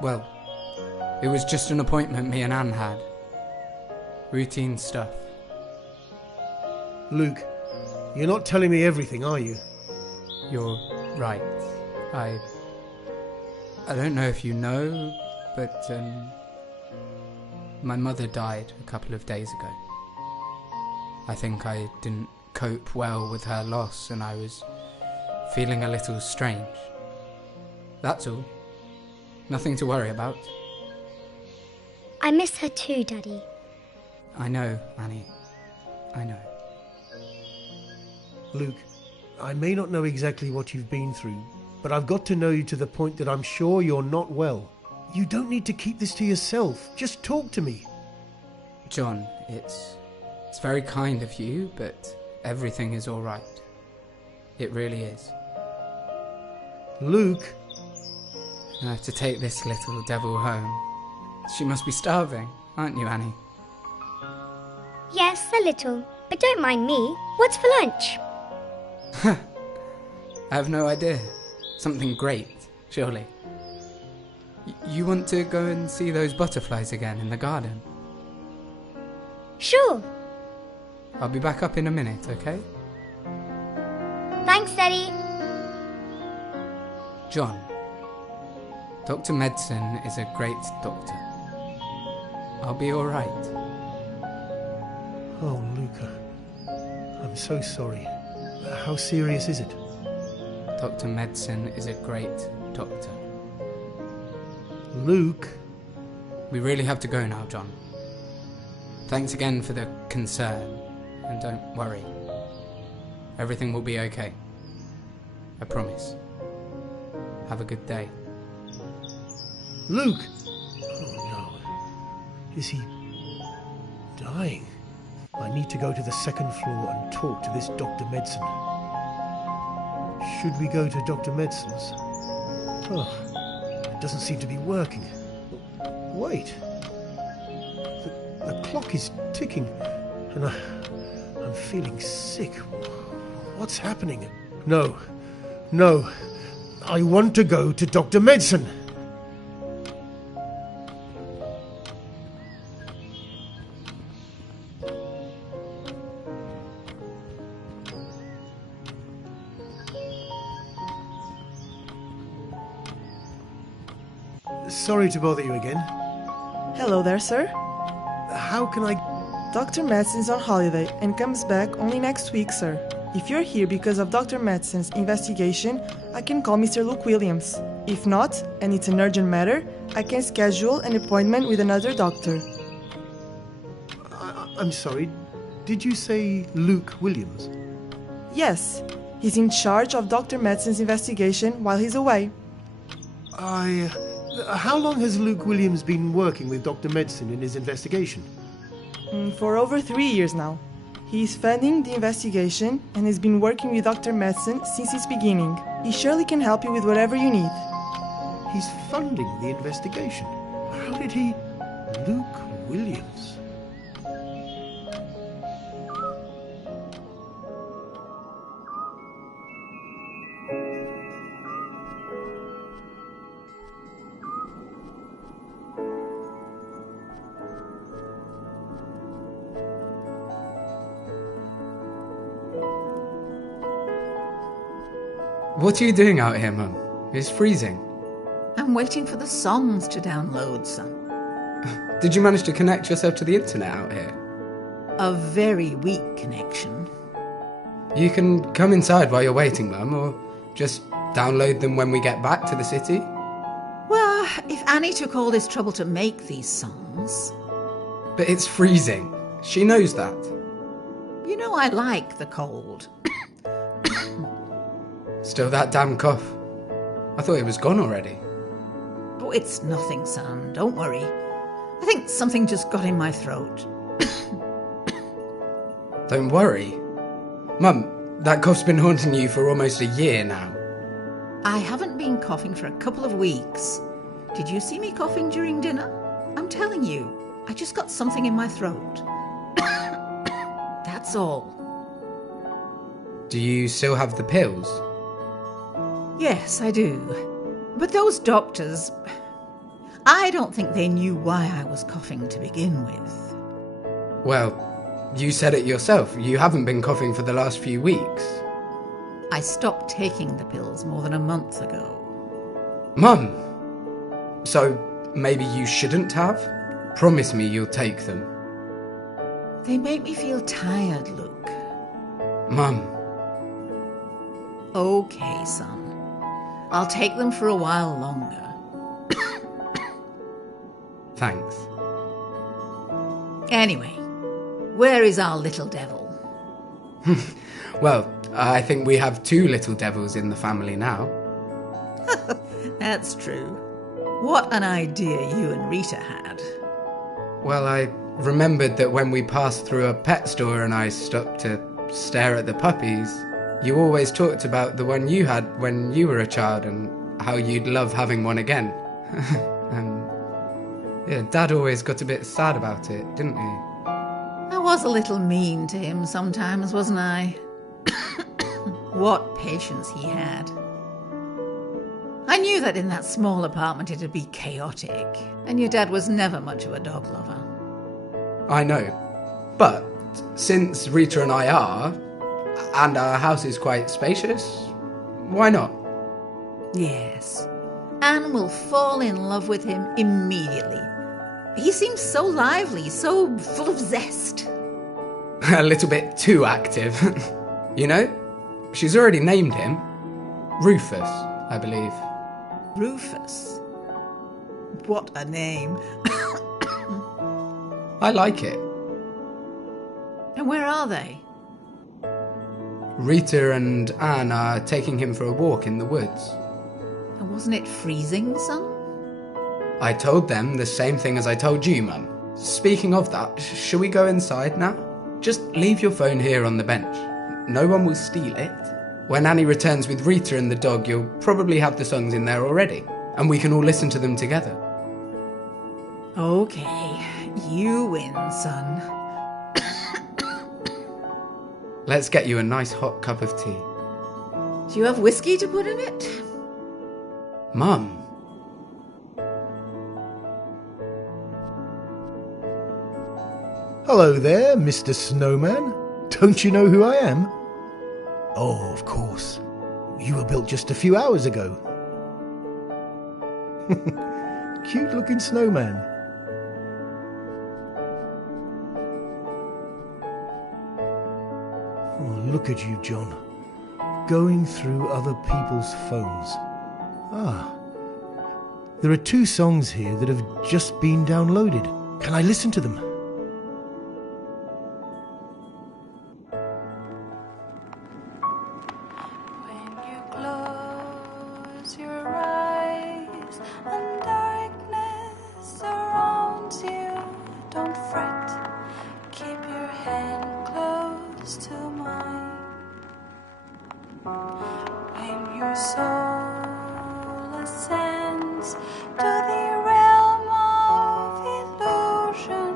Well, it was just an appointment me and Anne had. Routine stuff. Luke, you're not telling me everything, are you? You're right. I don't know if you know, but my mother died a couple of days ago. I think I didn't cope well with her loss and I was feeling a little strange. That's all. Nothing to worry about. I miss her too, Daddy. I know, Annie. I know. Luke, I may not know exactly what you've been through, but I've got to know you to the point that I'm sure you're not well. You don't need to keep this to yourself. Just talk to me. John, it's very kind of you, but everything is all right. It really is. Luke? I have to take this little devil home. She must be starving, aren't you, Annie? Yes, a little. But don't mind me. What's for lunch? I have no idea. Something great, surely. You want to go and see those butterflies again in the garden? Sure. I'll be back up in a minute, okay? Thanks, Daddy. John, Dr. Medicine is a great doctor. I'll be all right. Oh, Luca. I'm so sorry. How serious is it? Dr. Medicine is a great doctor. Luke? We really have to go now, John. Thanks again for the concern. And don't worry. Everything will be okay. I promise. Have a good day. Luke! Oh no. Is he dying? I need to go to the second floor and talk to this Dr. Medicine. Should we go to Dr. Medicine's? Oh, it doesn't seem to be working. Wait. The clock is ticking, and I'm feeling sick. What's happening? No. I want to go to Dr. Medicine. Sorry to bother you again. Hello there, sir. How can I... Dr. Medicine's on holiday and comes back only next week, sir. If you're here because of Dr. Medicine's investigation, I can call Mr. Luke Williams. If not, and it's an urgent matter, I can schedule an appointment with another doctor. I'm sorry, did you say Luke Williams? Yes, he's in charge of Dr. Medicine's investigation while he's away. How long has Luke Williams been working with Dr. Medicine in his investigation? For over 3 years now. He's funding the investigation and has been working with Dr. Medicine since its beginning. He surely can help you with whatever you need. He's funding the investigation? How did he... Luke Williams? What are you doing out here, Mum? It's freezing. I'm waiting for the songs to download, son. Did you manage to connect yourself to the internet out here? A very weak connection. You can come inside while you're waiting, Mum, or just download them when we get back to the city. Well, if Annie took all this trouble to make these songs... But it's freezing. She knows that. You know I like the cold. Still that damn cough. I thought it was gone already. Oh, it's nothing, son. Don't worry. I think something just got in my throat. Don't worry. Mum, that cough's been haunting you for almost a year now. I haven't been coughing for a couple of weeks. Did you see me coughing during dinner? I'm telling you, I just got something in my throat. That's all. Do you still have the pills? Yes, I do. But those doctors... I don't think they knew why I was coughing to begin with. Well, you said it yourself. You haven't been coughing for the last few weeks. I stopped taking the pills more than a month ago. Mum! So, maybe you shouldn't have? Promise me you'll take them. They make me feel tired, Luke. Mum. Okay, son. I'll take them for a while longer. Thanks. Anyway, where is our little devil? Well, I think we have 2 little devils in the family now. That's true. What an idea you and Rita had. Well, I remembered that when we passed through a pet store and I stopped to stare at the puppies, you always talked about the one you had when you were a child and how you'd love having one again. Yeah, Dad always got a bit sad about it, didn't he? I was a little mean to him sometimes, wasn't I? What patience he had. I knew that in that small apartment it'd be chaotic, and your dad was never much of a dog lover. I know. But since Rita and I are, and our house is quite spacious, why not? Yes. Anne will fall in love with him immediately. He seems so lively, so full of zest. A little bit too active. You know, she's already named him. Rufus, I believe. Rufus? What a name. I like it. And where are they? Rita and Anne are taking him for a walk in the woods. And wasn't it freezing, son? I told them the same thing as I told you, Mum. Speaking of that, shall we go inside now? Just leave your phone here on the bench. No one will steal it. When Annie returns with Rita and the dog, you'll probably have the songs in there already, and we can all listen to them together. Okay, you win, son. Let's get you a nice hot cup of tea. Do you have whiskey to put in it? Mum. Hello there, Mr. Snowman. Don't you know who I am? Oh, of course. You were built just a few hours ago. Cute-looking snowman. Oh, look at you, John. Going through other people's phones. Ah. There are 2 songs here that have just been downloaded. Can I listen to them? To the realm of illusion,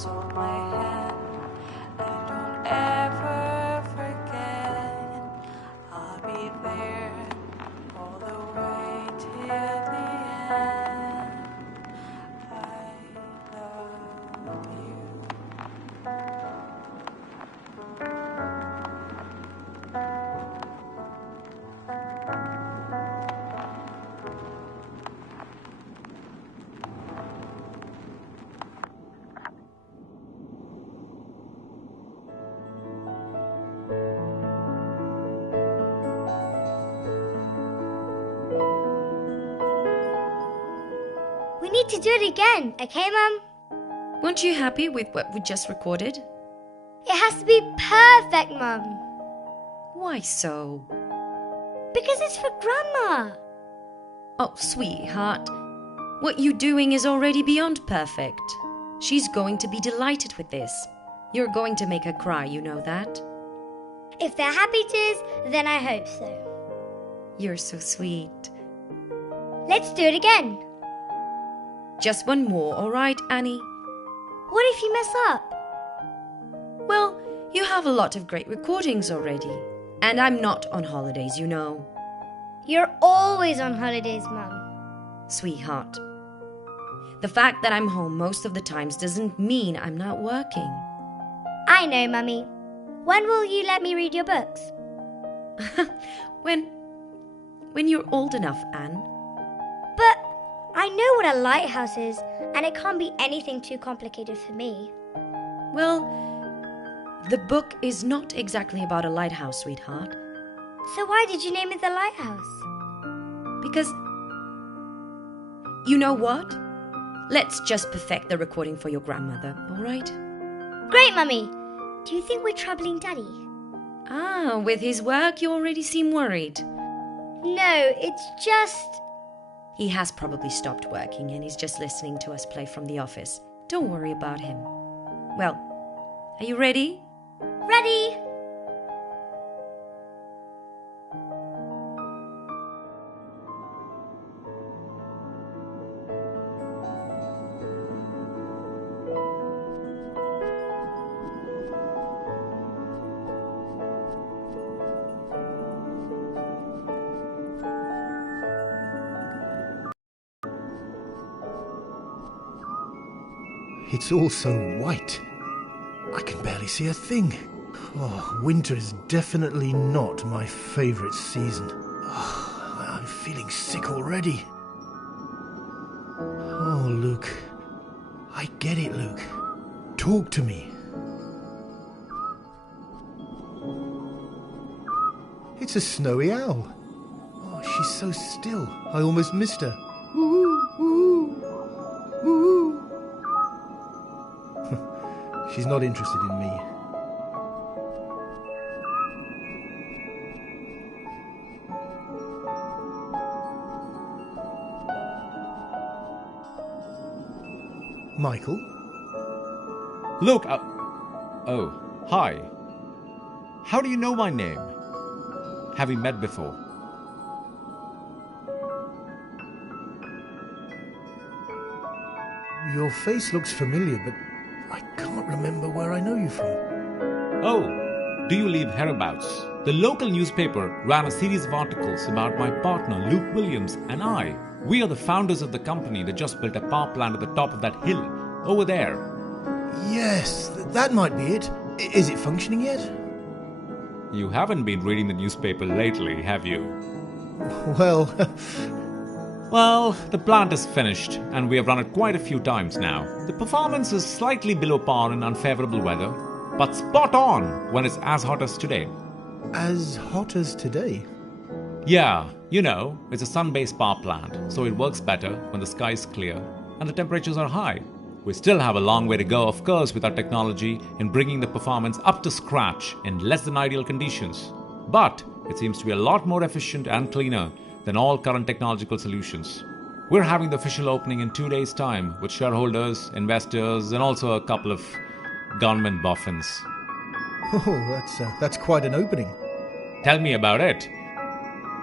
just hold my hand and don't ever forget. I'll be there all the way till the end. I love you. We need to do it again, okay, Mum? Weren't you happy with what we just recorded? It has to be perfect, Mum. Why so? Because it's for Grandma. Oh, sweetheart, what you're doing is already beyond perfect. She's going to be delighted with this. You're going to make her cry, you know that? If they're happy tears, then I hope so. You're so sweet. Let's do it again. Just one more, all right, Annie? What if you mess up? Well, you have a lot of great recordings already. And I'm not on holidays, you know. You're always on holidays, Mum. Sweetheart, the fact that I'm home most of the times doesn't mean I'm not working. I know, Mummy. When will you let me read your books? When you're old enough, Anne. But I know what a lighthouse is, and it can't be anything too complicated for me. Well, the book is not exactly about a lighthouse, sweetheart. So why did you name it The Lighthouse? Because, you know what? Let's just perfect the recording for your grandmother, all right? Great, Mummy. Do you think we're troubling Daddy? Ah, with his work you already seem worried. No, it's just... He has probably stopped working and he's just listening to us play from the office. Don't worry about him. Well, are you ready? Ready! It's all so white. I can barely see a thing. Oh, winter is definitely not my favourite season. Oh, I'm feeling sick already. Oh, Luke. I get it, Luke. Talk to me. It's a snowy owl. Oh, she's so still. I almost missed her. She's not interested in me. Michael? Look, oh, hi. How do you know my name? Have we met before? Your face looks familiar, but I can't remember where I know you from. Oh, do you live hereabouts? The local newspaper ran a series of articles about my partner Luke Williams and I. We are the founders of the company that just built a power plant at the top of that hill, over there. Yes, that might be it. Is it functioning yet? You haven't been reading the newspaper lately, have you? Well... Well, the plant is finished, and we have run it quite a few times now. The performance is slightly below par in unfavorable weather, but spot on when it's as hot as today. As hot as today? Yeah, you know, it's a sun-based power plant, so it works better when the sky is clear and the temperatures are high. We still have a long way to go, of course, with our technology in bringing the performance up to scratch in less than ideal conditions. But it seems to be a lot more efficient and cleaner than all current technological solutions. We're having the official opening in 2 days' time with shareholders, investors, and also a couple of government boffins. Oh, that's quite an opening. Tell me about it.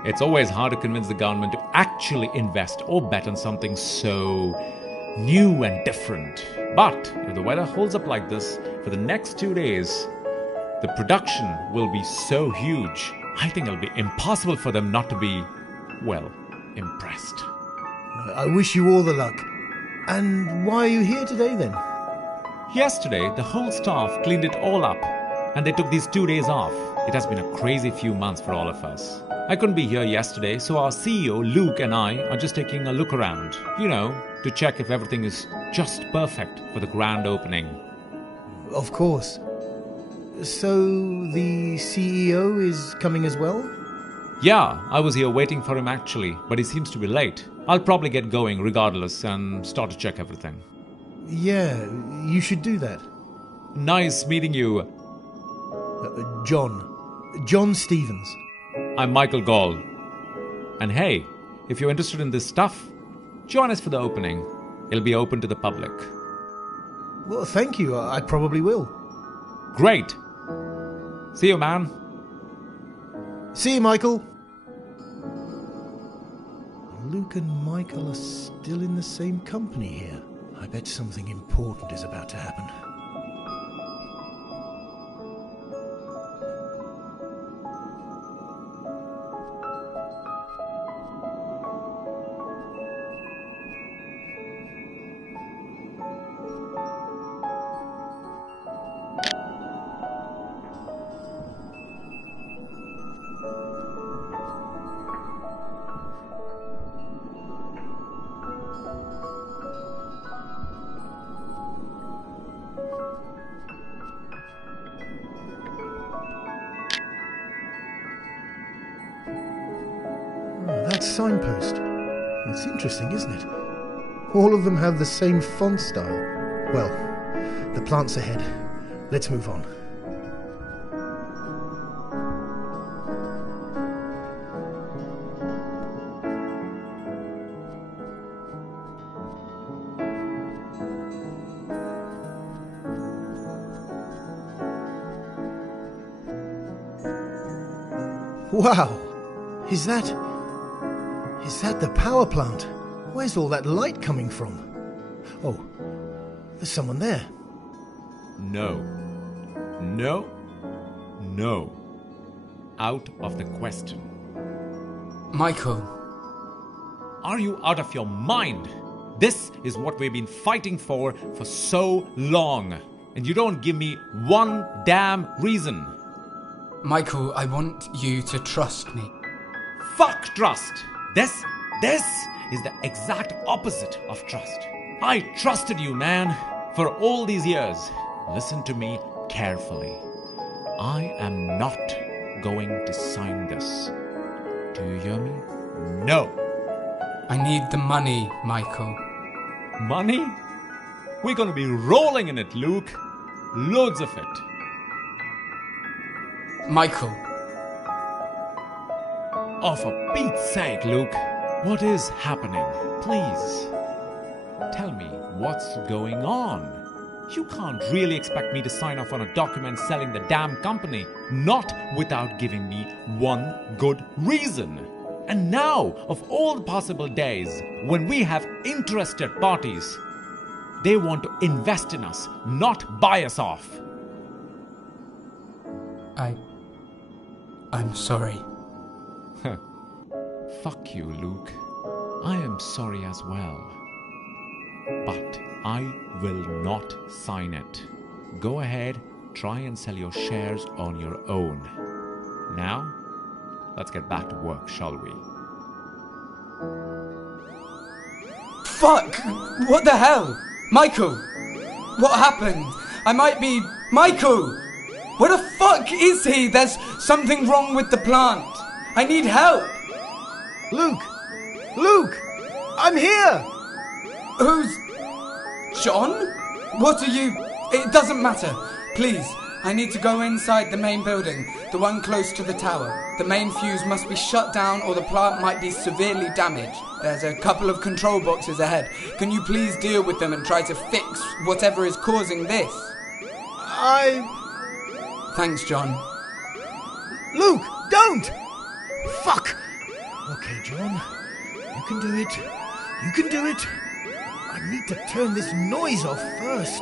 It's always hard to convince the government to actually invest or bet on something so new and different. But if the weather holds up like this for the next 2 days, the production will be so huge. I think it'll be impossible for them not to be, well, impressed. I wish you all the luck. And why are you here today then? Yesterday, the whole staff cleaned it all up, and they took these 2 days off. It has been a crazy few months for all of us. I couldn't be here yesterday, so our CEO, Luke, and I are just taking a look around, to check if everything is just perfect for the grand opening. Of course. So, the CEO is coming as well? Yeah, I was here waiting for him actually, but he seems to be late. I'll probably get going regardless and start to check everything. Yeah, you should do that. Nice meeting you. John Stevens. I'm Michael Gall. And hey, if you're interested in this stuff, join us for the opening. It'll be open to the public. Well, thank you. I probably will. Great. See you, man. See you, Michael. Luke and Michael are still in the same company here. I bet something important is about to happen. That signpost. It's interesting, isn't it? All of them have the same font style. Well, the plant's ahead. Let's move on. Wow! Is that the power plant? Where's all that light coming from? Oh, there's someone there. No. Out of the question. Michael. Are you out of your mind? This is what we've been fighting for so long. And you don't give me one damn reason. Michael, I want you to trust me. Fuck trust! This is the exact opposite of trust. I trusted you, man, for all these years. Listen to me carefully. I am not going to sign this. Do you hear me? No. I need the money, Michael. Money? We're gonna be rolling in it, Luke. Loads of it. Michael. Oh, for Pete's sake, Luke. What is happening? Please. Tell me what's going on. You can't really expect me to sign off on a document selling the damn company, not without giving me one good reason. And now, of all the possible days, when we have interested parties, they want to invest in us, not buy us off. I'm sorry. Fuck you, Luke. I am sorry as well. But I will not sign it. Go ahead, try and sell your shares on your own. Now, let's get back to work, shall we? Fuck! What the hell? Michael! What happened? I might be... Michael! Where the fuck is he? There's something wrong with the plant. I need help! Luke! I'm here! Who's... John? What are you... It doesn't matter. Please, I need to go inside the main building, the one close to the tower. The main fuse must be shut down or the plant might be severely damaged. There's a couple of control boxes ahead. Can you please deal with them and try to fix whatever is causing this? Thanks, John. Luke, don't! Fuck! Okay, John. You can do it. I need to turn this noise off first.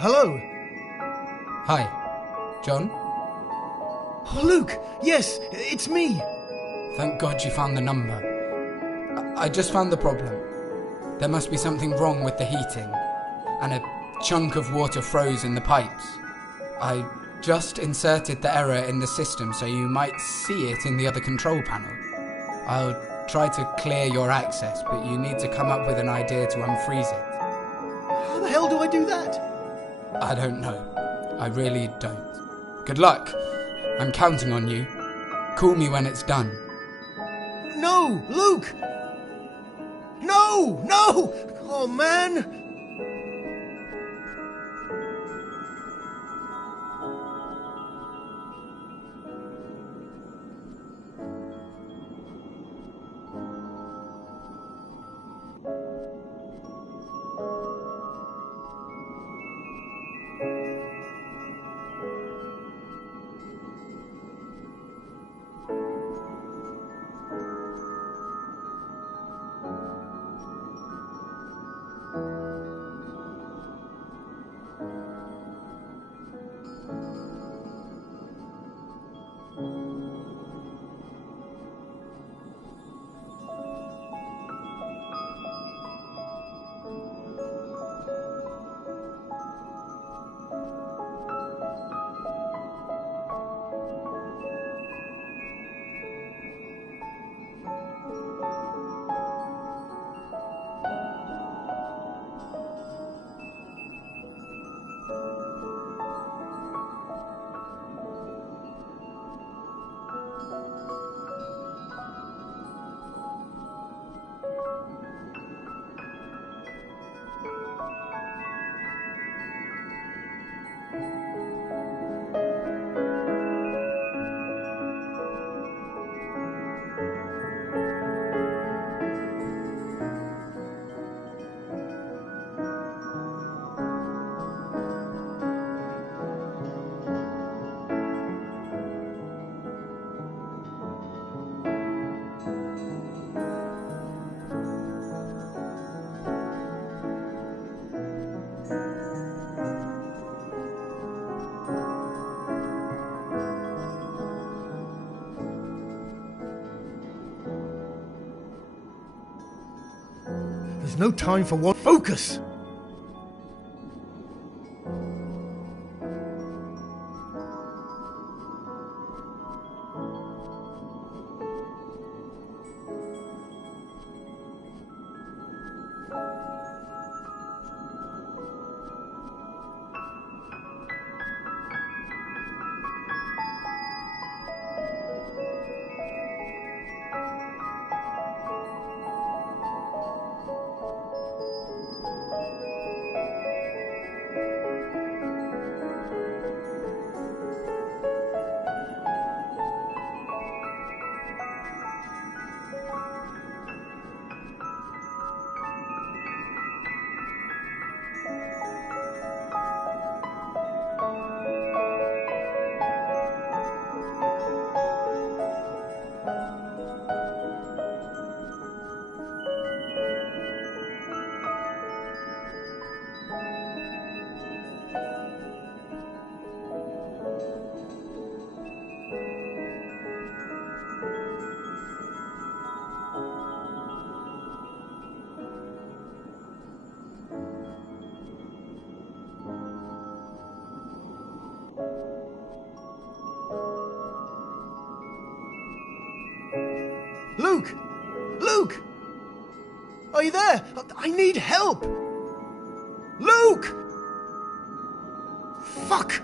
Hello? Hi. John? Oh, Luke! Yes, it's me! Thank God you found the number. I just found the problem. There must be something wrong with the heating, and a chunk of water froze in the pipes. I just inserted the error in the system so you might see it in the other control panel. I'll try to clear your access, but you need to come up with an idea to unfreeze it. How the hell do I do that? I don't know. I really don't. Good luck. I'm counting on you. Call me when it's done. No, Luke! No! No! Oh, man! There's no time for one. Focus! you there? I need help! Luke! Fuck!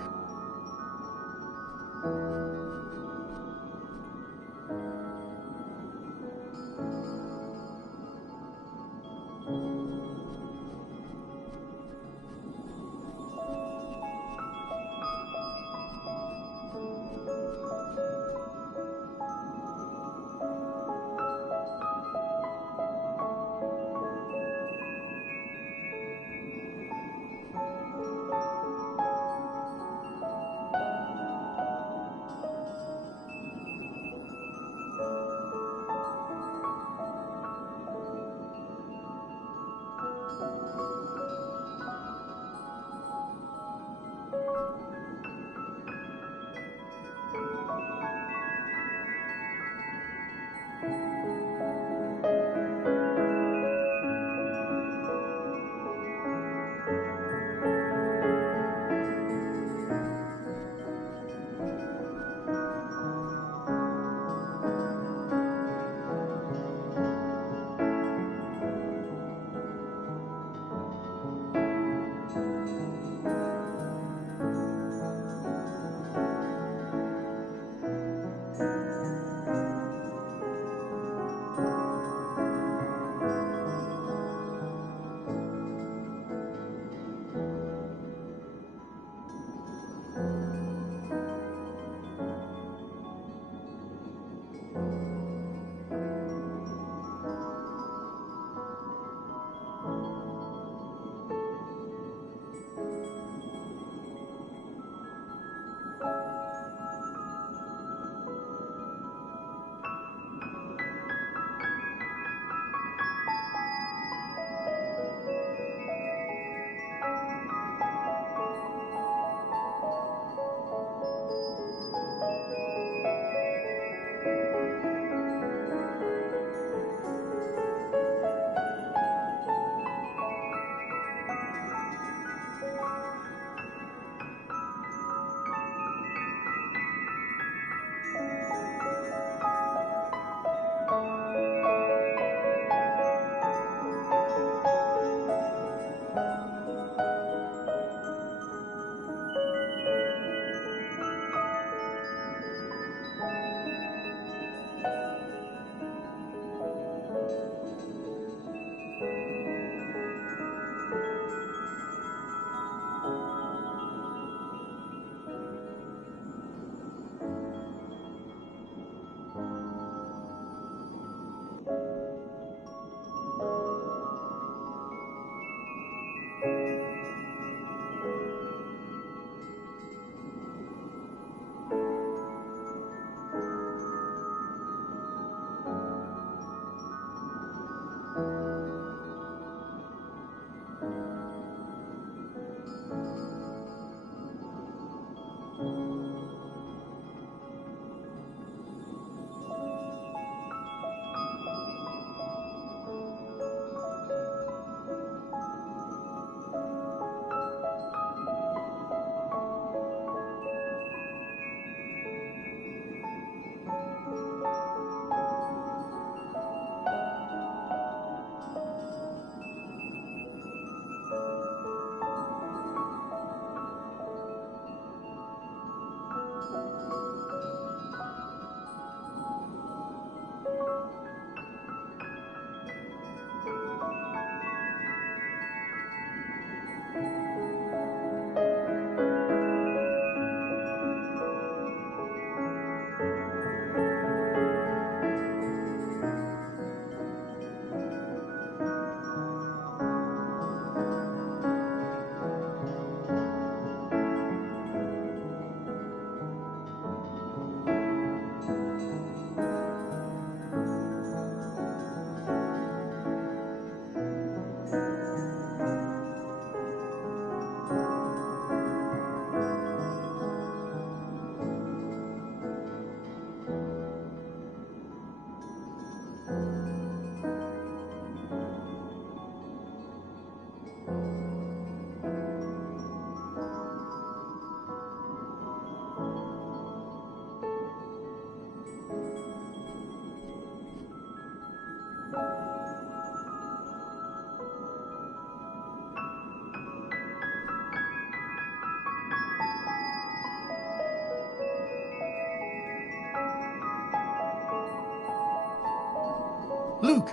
Luke,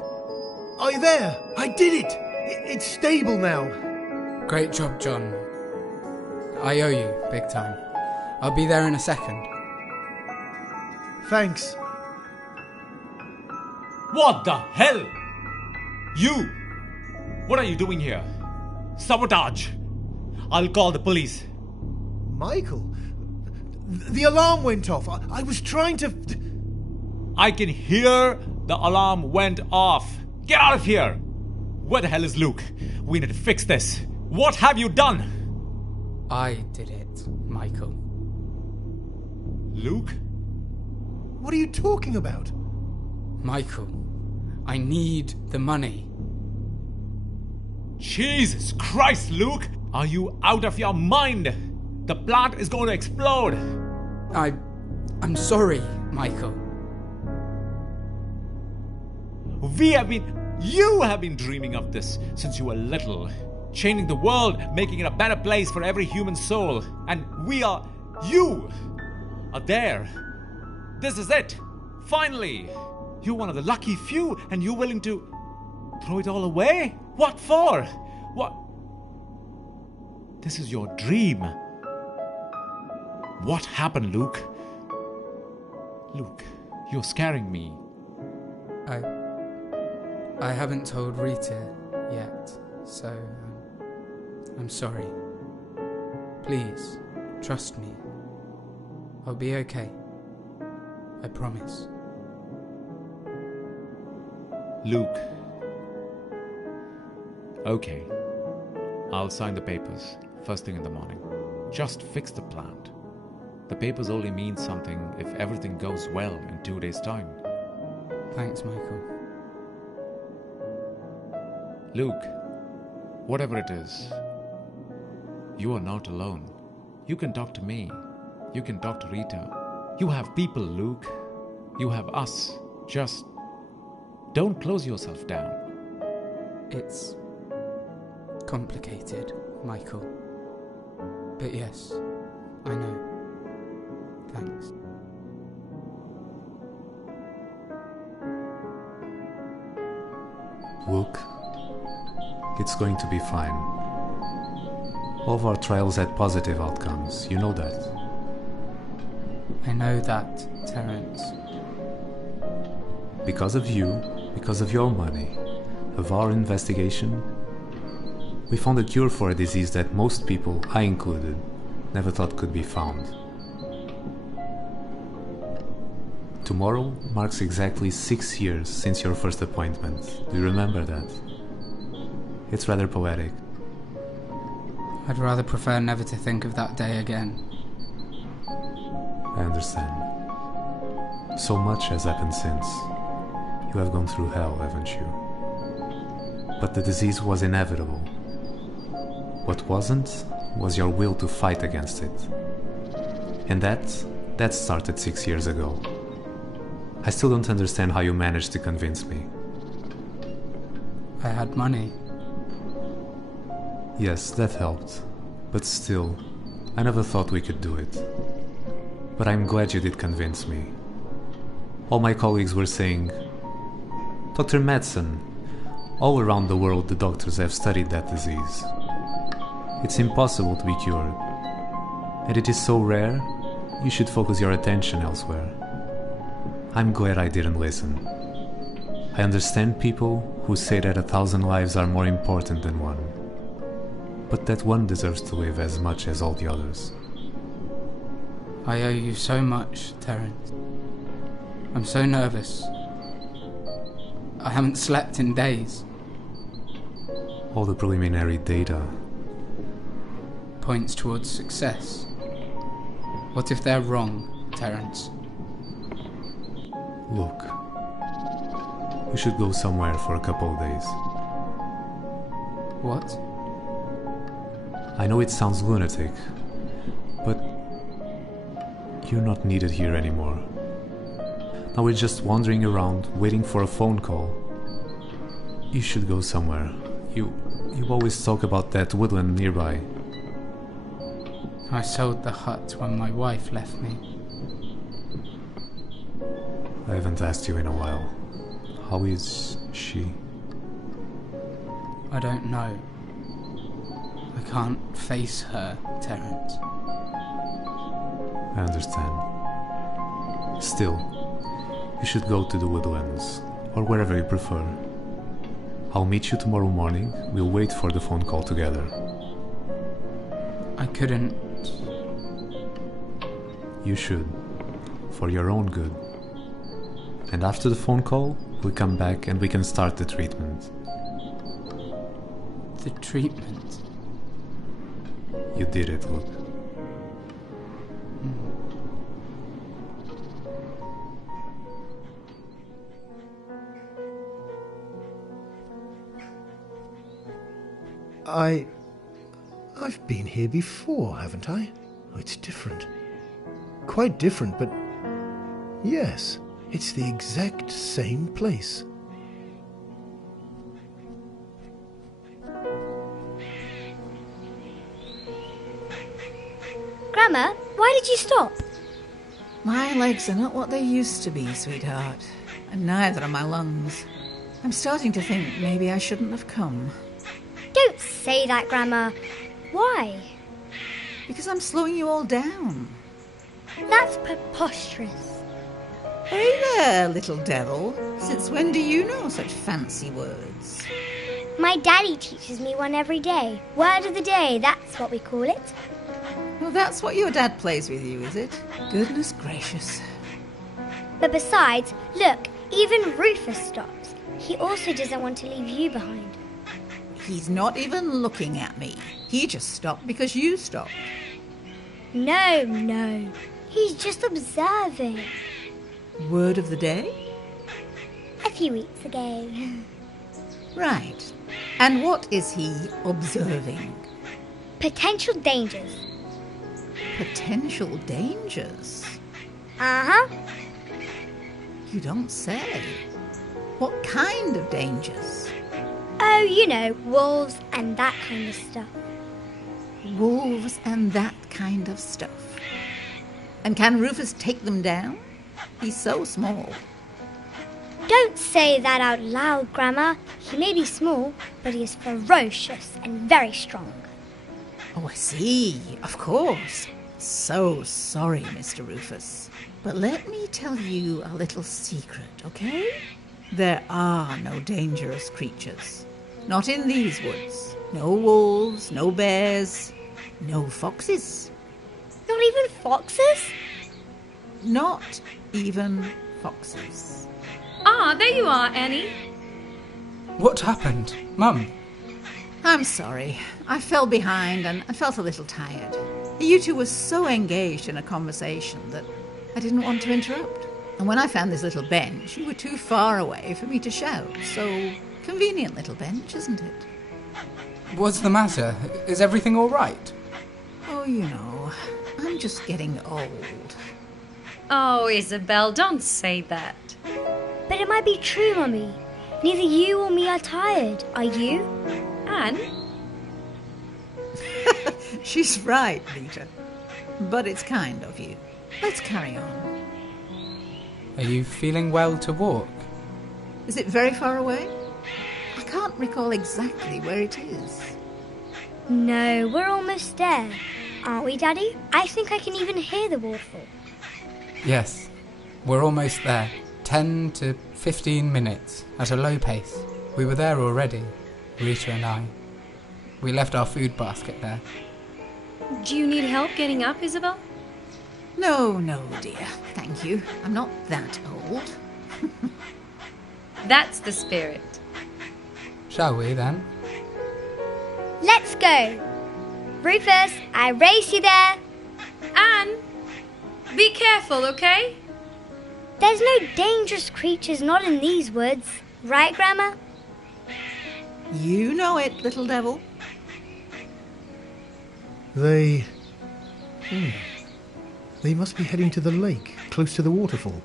are you there? I did it! It's stable now. Great job, John. I owe you, big time. I'll be there in a second. Thanks. What the hell? You! What are you doing here? Sabotage! I'll call the police. Michael? The alarm went off. I was trying to... I can hear the alarm went off. Get out of here! Where the hell is Luke? We need to fix this. What have you done? I did it, Michael. Luke? What are you talking about? Michael, I need the money. Jesus Christ, Luke! Are you out of your mind? The plant is going to explode. I'm sorry, Michael. You have been dreaming of this since you were little. Changing the world, making it a better place for every human soul. And you are there. This is it. Finally. You're one of the lucky few and you're willing to throw it all away? What for? What? This is your dream. What happened, Luke? Luke, you're scaring me. I haven't told Rita yet, so I'm sorry. Please, trust me. I'll be okay. I promise. Luke. Okay. I'll sign the papers first thing in the morning. Just fix the plant. The papers only mean something if everything goes well in 2 days' time. Thanks, Michael. Luke, whatever it is, you are not alone. You can talk to me. You can talk to Rita. You have people, Luke. You have us. Just don't close yourself down. It's complicated, Michael. But yes, I know. Thanks. Luke, it's going to be fine. All of our trials had positive outcomes, you know that. I know that, Terence. Because of you, because of your money, of our investigation, we found a cure for a disease that most people, I included, never thought could be found. Tomorrow marks exactly 6 years since your first appointment. Do you remember that? It's rather poetic. I'd rather prefer never to think of that day again. I understand. So much has happened since. You have gone through hell, haven't you? But the disease was inevitable. What wasn't was your will to fight against it. And that started 6 years ago. I still don't understand how you managed to convince me. I had money. Yes, that helped. But still, I never thought we could do it. But I'm glad you did convince me. All my colleagues were saying, Dr. Madsen, all around the world the doctors have studied that disease. It's impossible to be cured. And it is so rare, you should focus your attention elsewhere. I'm glad I didn't listen. I understand people who say that 1,000 lives are more important than one. But that one deserves to live as much as all the others. I owe you so much, Terence. I'm so nervous. I haven't slept in days. All the preliminary data points towards success. What if they're wrong, Terence? Look, we should go somewhere for a couple of days. What? I know it sounds lunatic, but you're not needed here anymore. Now we're just wandering around, waiting for a phone call. You should go somewhere. You always talk about that woodland nearby. I sold the hut when my wife left me. I haven't asked you in a while. How is she? I don't know. I can't face her, Terence. I understand. Still, you should go to the woodlands, or wherever you prefer. I'll meet you tomorrow morning. We'll wait for the phone call together. I couldn't. You should, for your own good. And after the phone call, we come back and we can start the treatment. The treatment? You did it, Luke. I've been here before, haven't I? Oh, it's different. Quite different, but yes, it's the exact same place. Grandma, why did you stop? My legs are not what they used to be, sweetheart. And neither are my lungs. I'm starting to think maybe I shouldn't have come. Don't say that, Grandma. Why? Because I'm slowing you all down. That's preposterous. Hey there, little devil. Since when do you know such fancy words? My daddy teaches me one every day. Word of the day, that's what we call it. Well, that's what your dad plays with you, is it? Goodness gracious. But besides, look, even Rufus stops. He also doesn't want to leave you behind. He's not even looking at me. He just stopped because you stopped. No. He's just observing. Word of the day? A few weeks ago. Right. And what is he observing? Potential dangers. Potential dangers? Uh-huh. You don't say. What kind of dangers? Oh, you know, wolves and that kind of stuff. Wolves and that kind of stuff. And can Rufus take them down? He's so small. Don't say that out loud, Grandma. He may be small, but he is ferocious and very strong. Oh, I see. Of course. So sorry, Mr. Rufus. But let me tell you a little secret, okay? There are no dangerous creatures. Not in these woods. No wolves, no bears, no foxes. Not even foxes? Not even foxes. Ah, there you are, Annie. What happened? Mum? I'm sorry. I fell behind and I felt a little tired. You two were so engaged in a conversation that I didn't want to interrupt. And when I found this little bench, you were too far away for me to shout. So, convenient little bench, isn't it? What's the matter? Is everything all right? Oh, you know, I'm just getting old. Oh, Isabel, don't say that. But it might be true, Mummy. Neither you or me are tired, are you? Anne? She's right, Rita. But it's kind of you. Let's carry on. Are you feeling well to walk? Is it very far away? I can't recall exactly where it is. No, we're almost there. Aren't we, Daddy? I think I can even hear the waterfall. Yes, we're almost there. 10 to 15 minutes at a low pace. We were there already, Rita and I. We left our food basket there. Do you need help getting up, Isabel? No, dear. Thank you. I'm not that old. That's the spirit. Shall we then? Let's go. Rufus, I race you there. Anne, be careful, okay? There's no dangerous creatures not in these woods. Right, Grandma? You know it, little devil. They must be heading to the lake, close to the waterfall.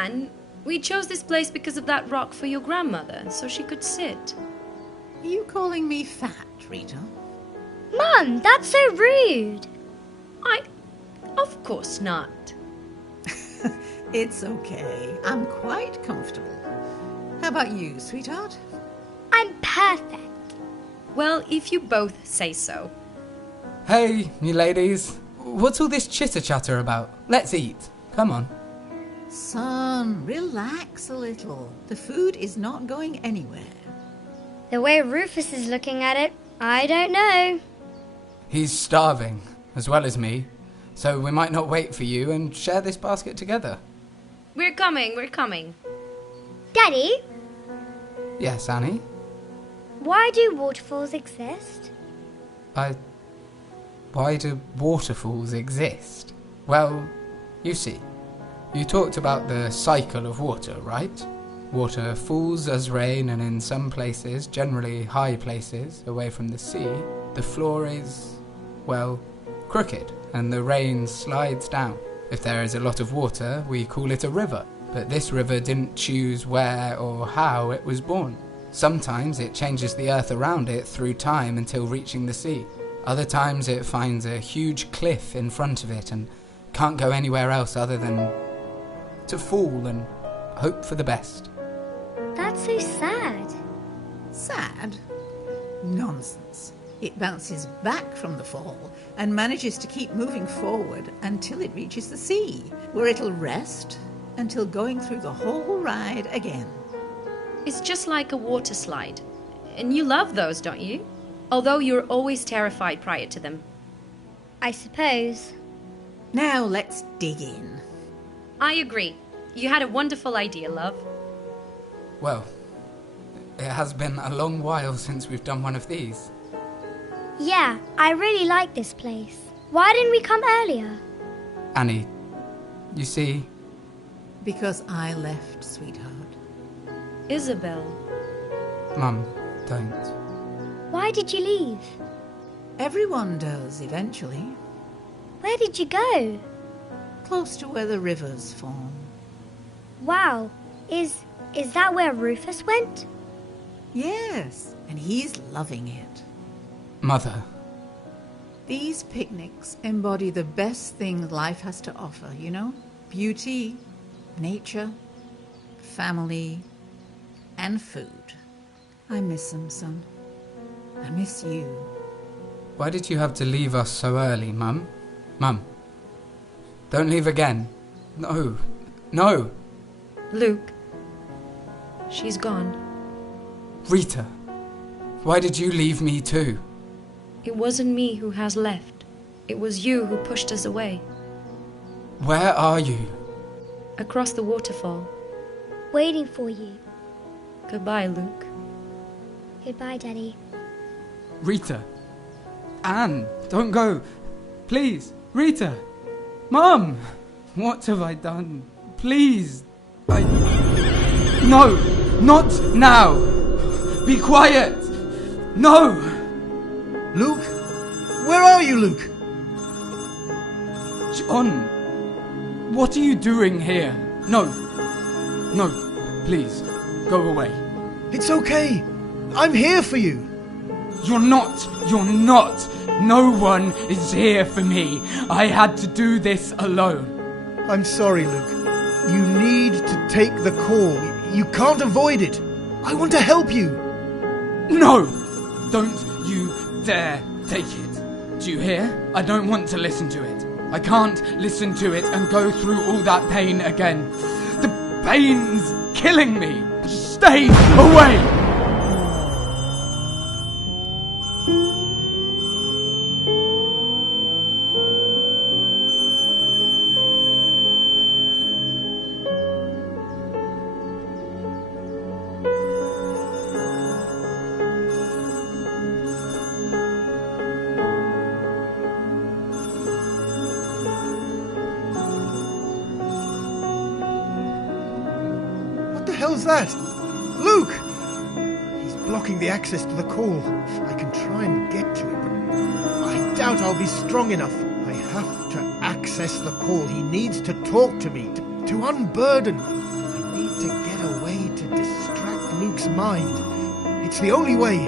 Anne, we chose this place because of that rock for your grandmother, so she could sit. Are you calling me fat, Rita? Mum, that's so rude. Of course not. It's okay. I'm quite comfortable. How about you, sweetheart? I'm perfect. Well, if you both say so. Hey, you ladies. What's all this chitter-chatter about? Let's eat. Come on. Son, relax a little. The food is not going anywhere. The way Rufus is looking at it, I don't know. He's starving, as well as me. So we might not wait for you and share this basket together. We're coming. Daddy, Yes, Annie? why do waterfalls exist? Why do waterfalls exist? Well, you see, you talked about the cycle of water, right? Water falls as rain, and in some places, generally high places, away from the sea, the floor is, well, crooked, and the rain slides down. If there is a lot of water, we call it a river, but this river didn't choose where or how it was born. Sometimes it changes the earth around it through time until reaching the sea. Other times it finds a huge cliff in front of it and can't go anywhere else other than to fall and hope for the best. That's so sad. Sad? Nonsense. It bounces back from the fall and manages to keep moving forward until it reaches the sea, where it'll rest until going through the whole ride again. It's just like a water slide. And you love those, don't you? Although you're always terrified prior to them. I suppose. Now let's dig in. I agree. You had a wonderful idea, love. Well, it has been a long while since we've done one of these. Yeah, I really like this place. Why didn't we come earlier? Annie, you see... Because I left, sweetheart. Isabel. Mum, don't. Why did you leave? Everyone does, eventually. Where did you go? Close to where the rivers form. Wow, is that where Rufus went? Yes, and he's loving it. Mother. These picnics embody the best thing life has to offer, you know? Beauty, nature, family, and food. I miss them, son. I miss you. Why did you have to leave us so early, Mum? Mum. Don't leave again. No. No. Luke. She's gone. Rita. Why did you leave me too? It wasn't me who has left. It was you who pushed us away. Where are you? Across the waterfall. Waiting for you. Goodbye, Luke. Goodbye, Daddy. Rita. Anne, don't go. Please. Rita. Mum. What have I done? Please. No. Not now. Be quiet. No. Luke? Where are you, Luke? John. What are you doing here? No. No. Please. Go away. It's okay. I'm here for you. You're not. You're not. No one is here for me. I had to do this alone. I'm sorry, Luke. You need to take the call. You can't avoid it. I want to help you. No! Don't you dare take it. Do you hear? I don't want to listen to it. I can't listen to it and go through all that pain again. The pain's killing me. Stay away! What the hell's that? Luke! He's blocking the access to the call. I can try and get to it, but I doubt I'll be strong enough. I have to access the call. He needs to talk to me, to unburden me. need to get away to distract Luke's mind. It's the only way.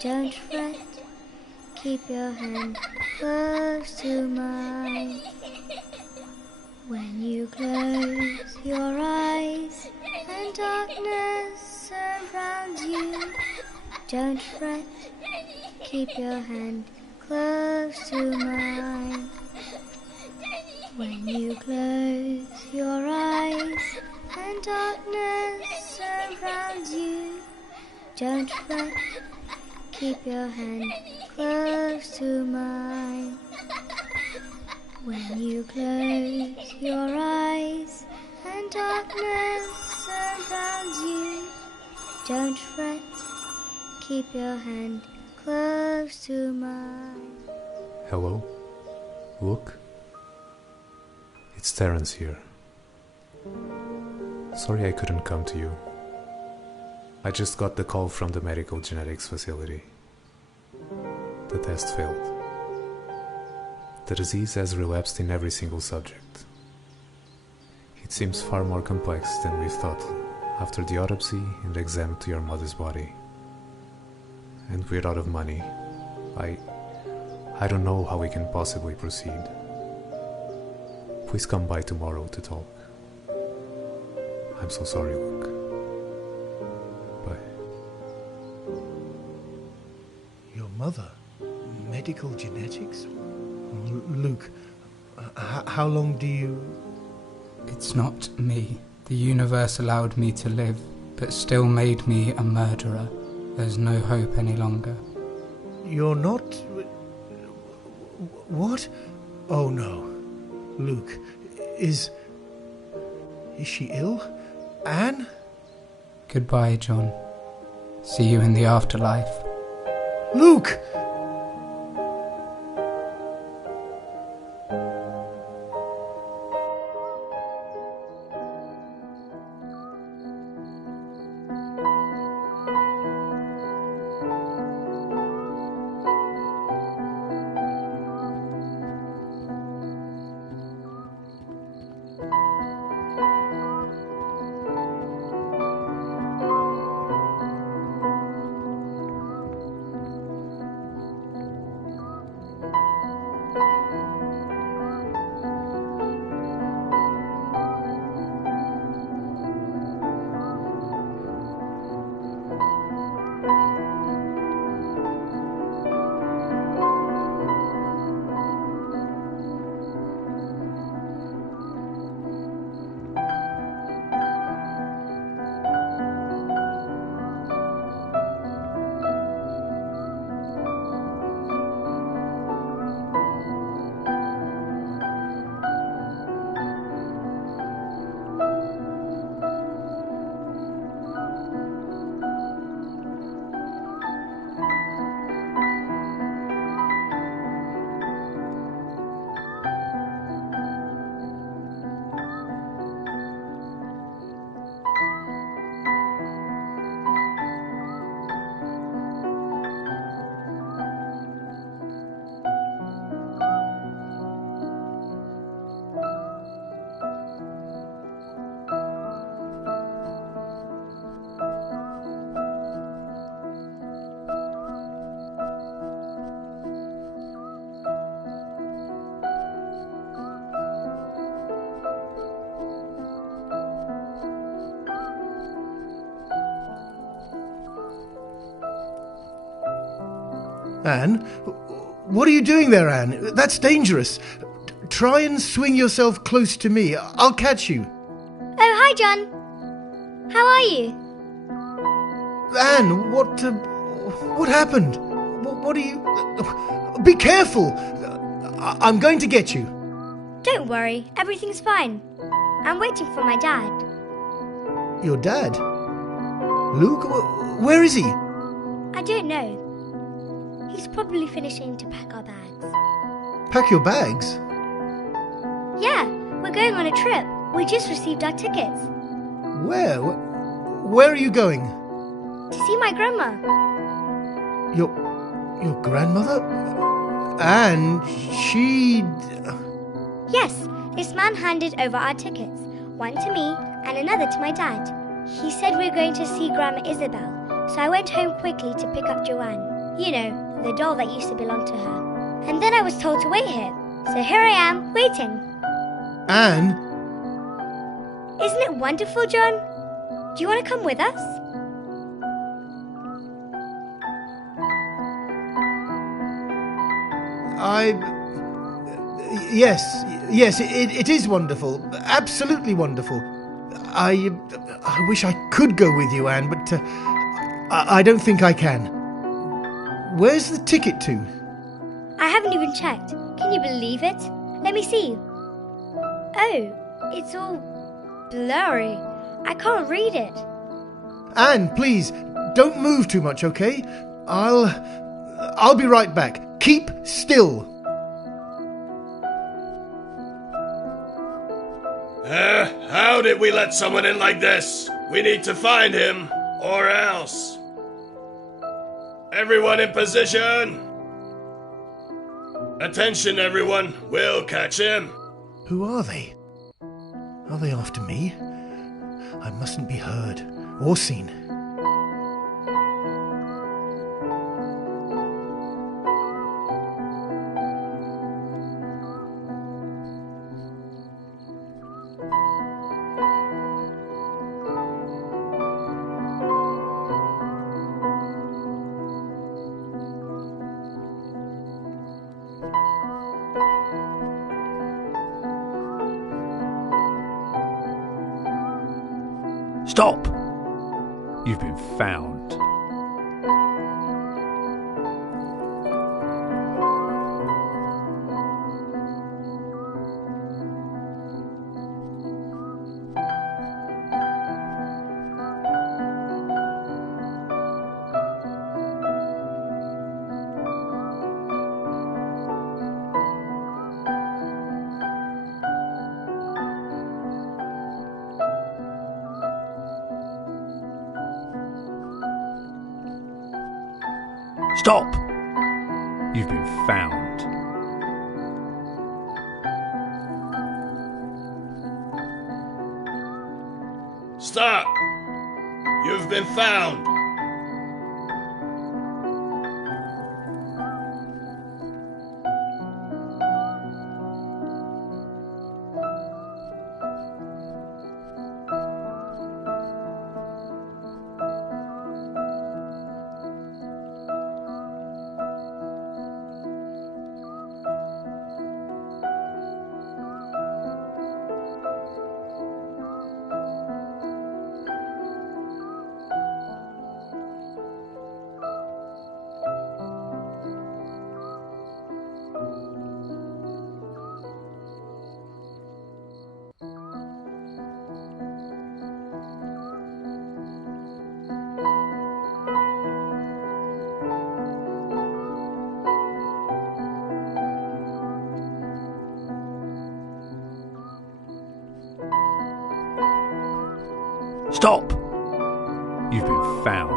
Don't fret, keep your hand close to mine. When you close your eyes and darkness surrounds you, don't fret, keep your hand close to mine. When you close your eyes and darkness surrounds you, don't fret, keep your hand close to mine. When you close your eyes and darkness surrounds you, don't fret, keep your hand close to mine. Hello? Look? It's Terence here. Sorry I couldn't come to you. I just got the call from the medical genetics facility. The test failed. The disease has relapsed in every single subject. It seems far more complex than we thought after the autopsy and exam to your mother's body. And we're out of money. I don't know how we can possibly proceed. Please come by tomorrow to talk. I'm so sorry, Luke. Your mother? Medical genetics? Luke, how long do you... It's not me. The universe allowed me to live, but still made me a murderer. There's no hope any longer. You're not... What? Oh no. Luke, is she ill? Anne? Goodbye, John. See you in the afterlife. Luke! Anne? What are you doing there, Anne? That's dangerous. Try and swing yourself close to me. I'll catch you. Oh, hi, John. How are you? Anne, what happened? What are you... Be careful! I'm going to get you. Don't worry, everything's fine. I'm waiting for my dad. Your dad? Luke? Where is he? I don't know. He's probably finishing to pack our bags. Pack your bags? Yeah, we're going on a trip. We just received our tickets. Where? Where are you going? To see my grandma. Your grandmother? And she... Yes, this man handed over our tickets. One to me and another to my dad. He said we're going to see Grandma Isabel, so I went home quickly to pick up Joanne. You know, the doll that used to belong to her. And then I was told to wait here. So here I am, waiting. Anne? Isn't it wonderful, John? Do you want to come with us? Yes, it is wonderful. Absolutely wonderful. I wish I could go with you, Anne, but I don't think I can. Where's the ticket to? I haven't even checked. Can you believe it? Let me see. Oh, it's all blurry. I can't read it. Anne, please, don't move too much, okay? I'll be right back. Keep still. How did we let someone in like this? We need to find him, or else. Everyone in position. Attention, everyone. We'll catch him. Who are they? Are they after me? I mustn't be heard or seen. Stop! You've been found. Stop! You've been found. Stop! You've been found. Stop! You've been found.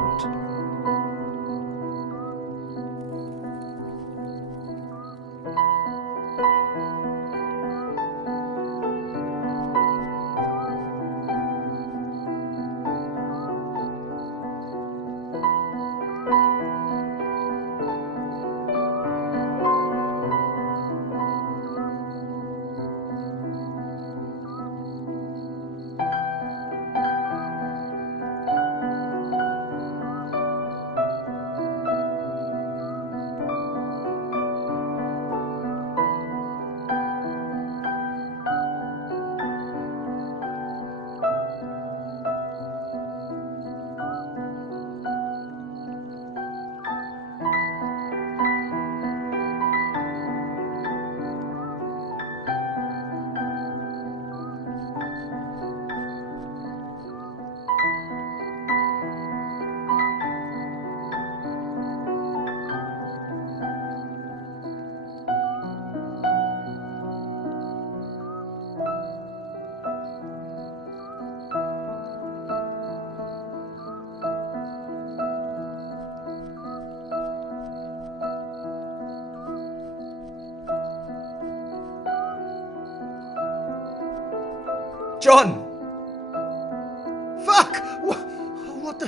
John! Fuck! What the...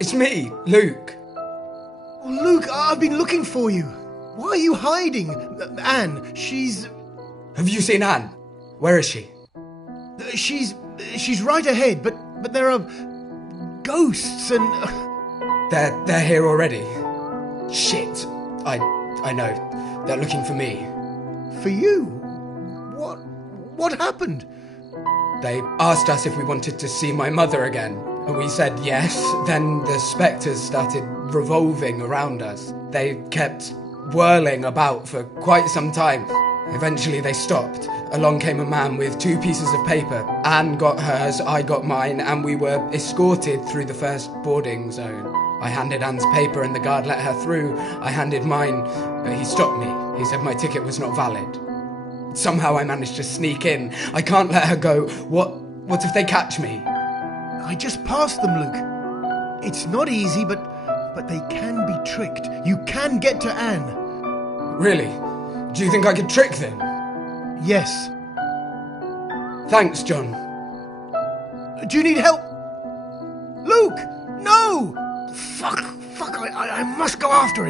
It's me, Luke. Oh, Luke, I've been looking for you. Why are you hiding? Anne, she's... Have you seen Anne? Where is she? She's right ahead, but there are ghosts and... They're here already. Shit. I know. They're looking for me. For you? What happened? They asked us if we wanted to see my mother again, and we said yes. Then the spectres started revolving around us. They kept whirling about for quite some time. Eventually they stopped. Along came a man with 2 pieces of paper. Anne got hers, I got mine, and we were escorted through the first boarding zone. I handed Anne's paper and the guard let her through. I handed mine, but he stopped me. He said my ticket was not valid. Somehow I managed to sneak in. I can't let her go. What if they catch me? I just passed them, Luke. It's not easy, but they can be tricked. You can get to Anne. Really? Do you think I could trick them? Yes. Thanks, John. Do you need help? Luke! No! Fuck, I must go after him.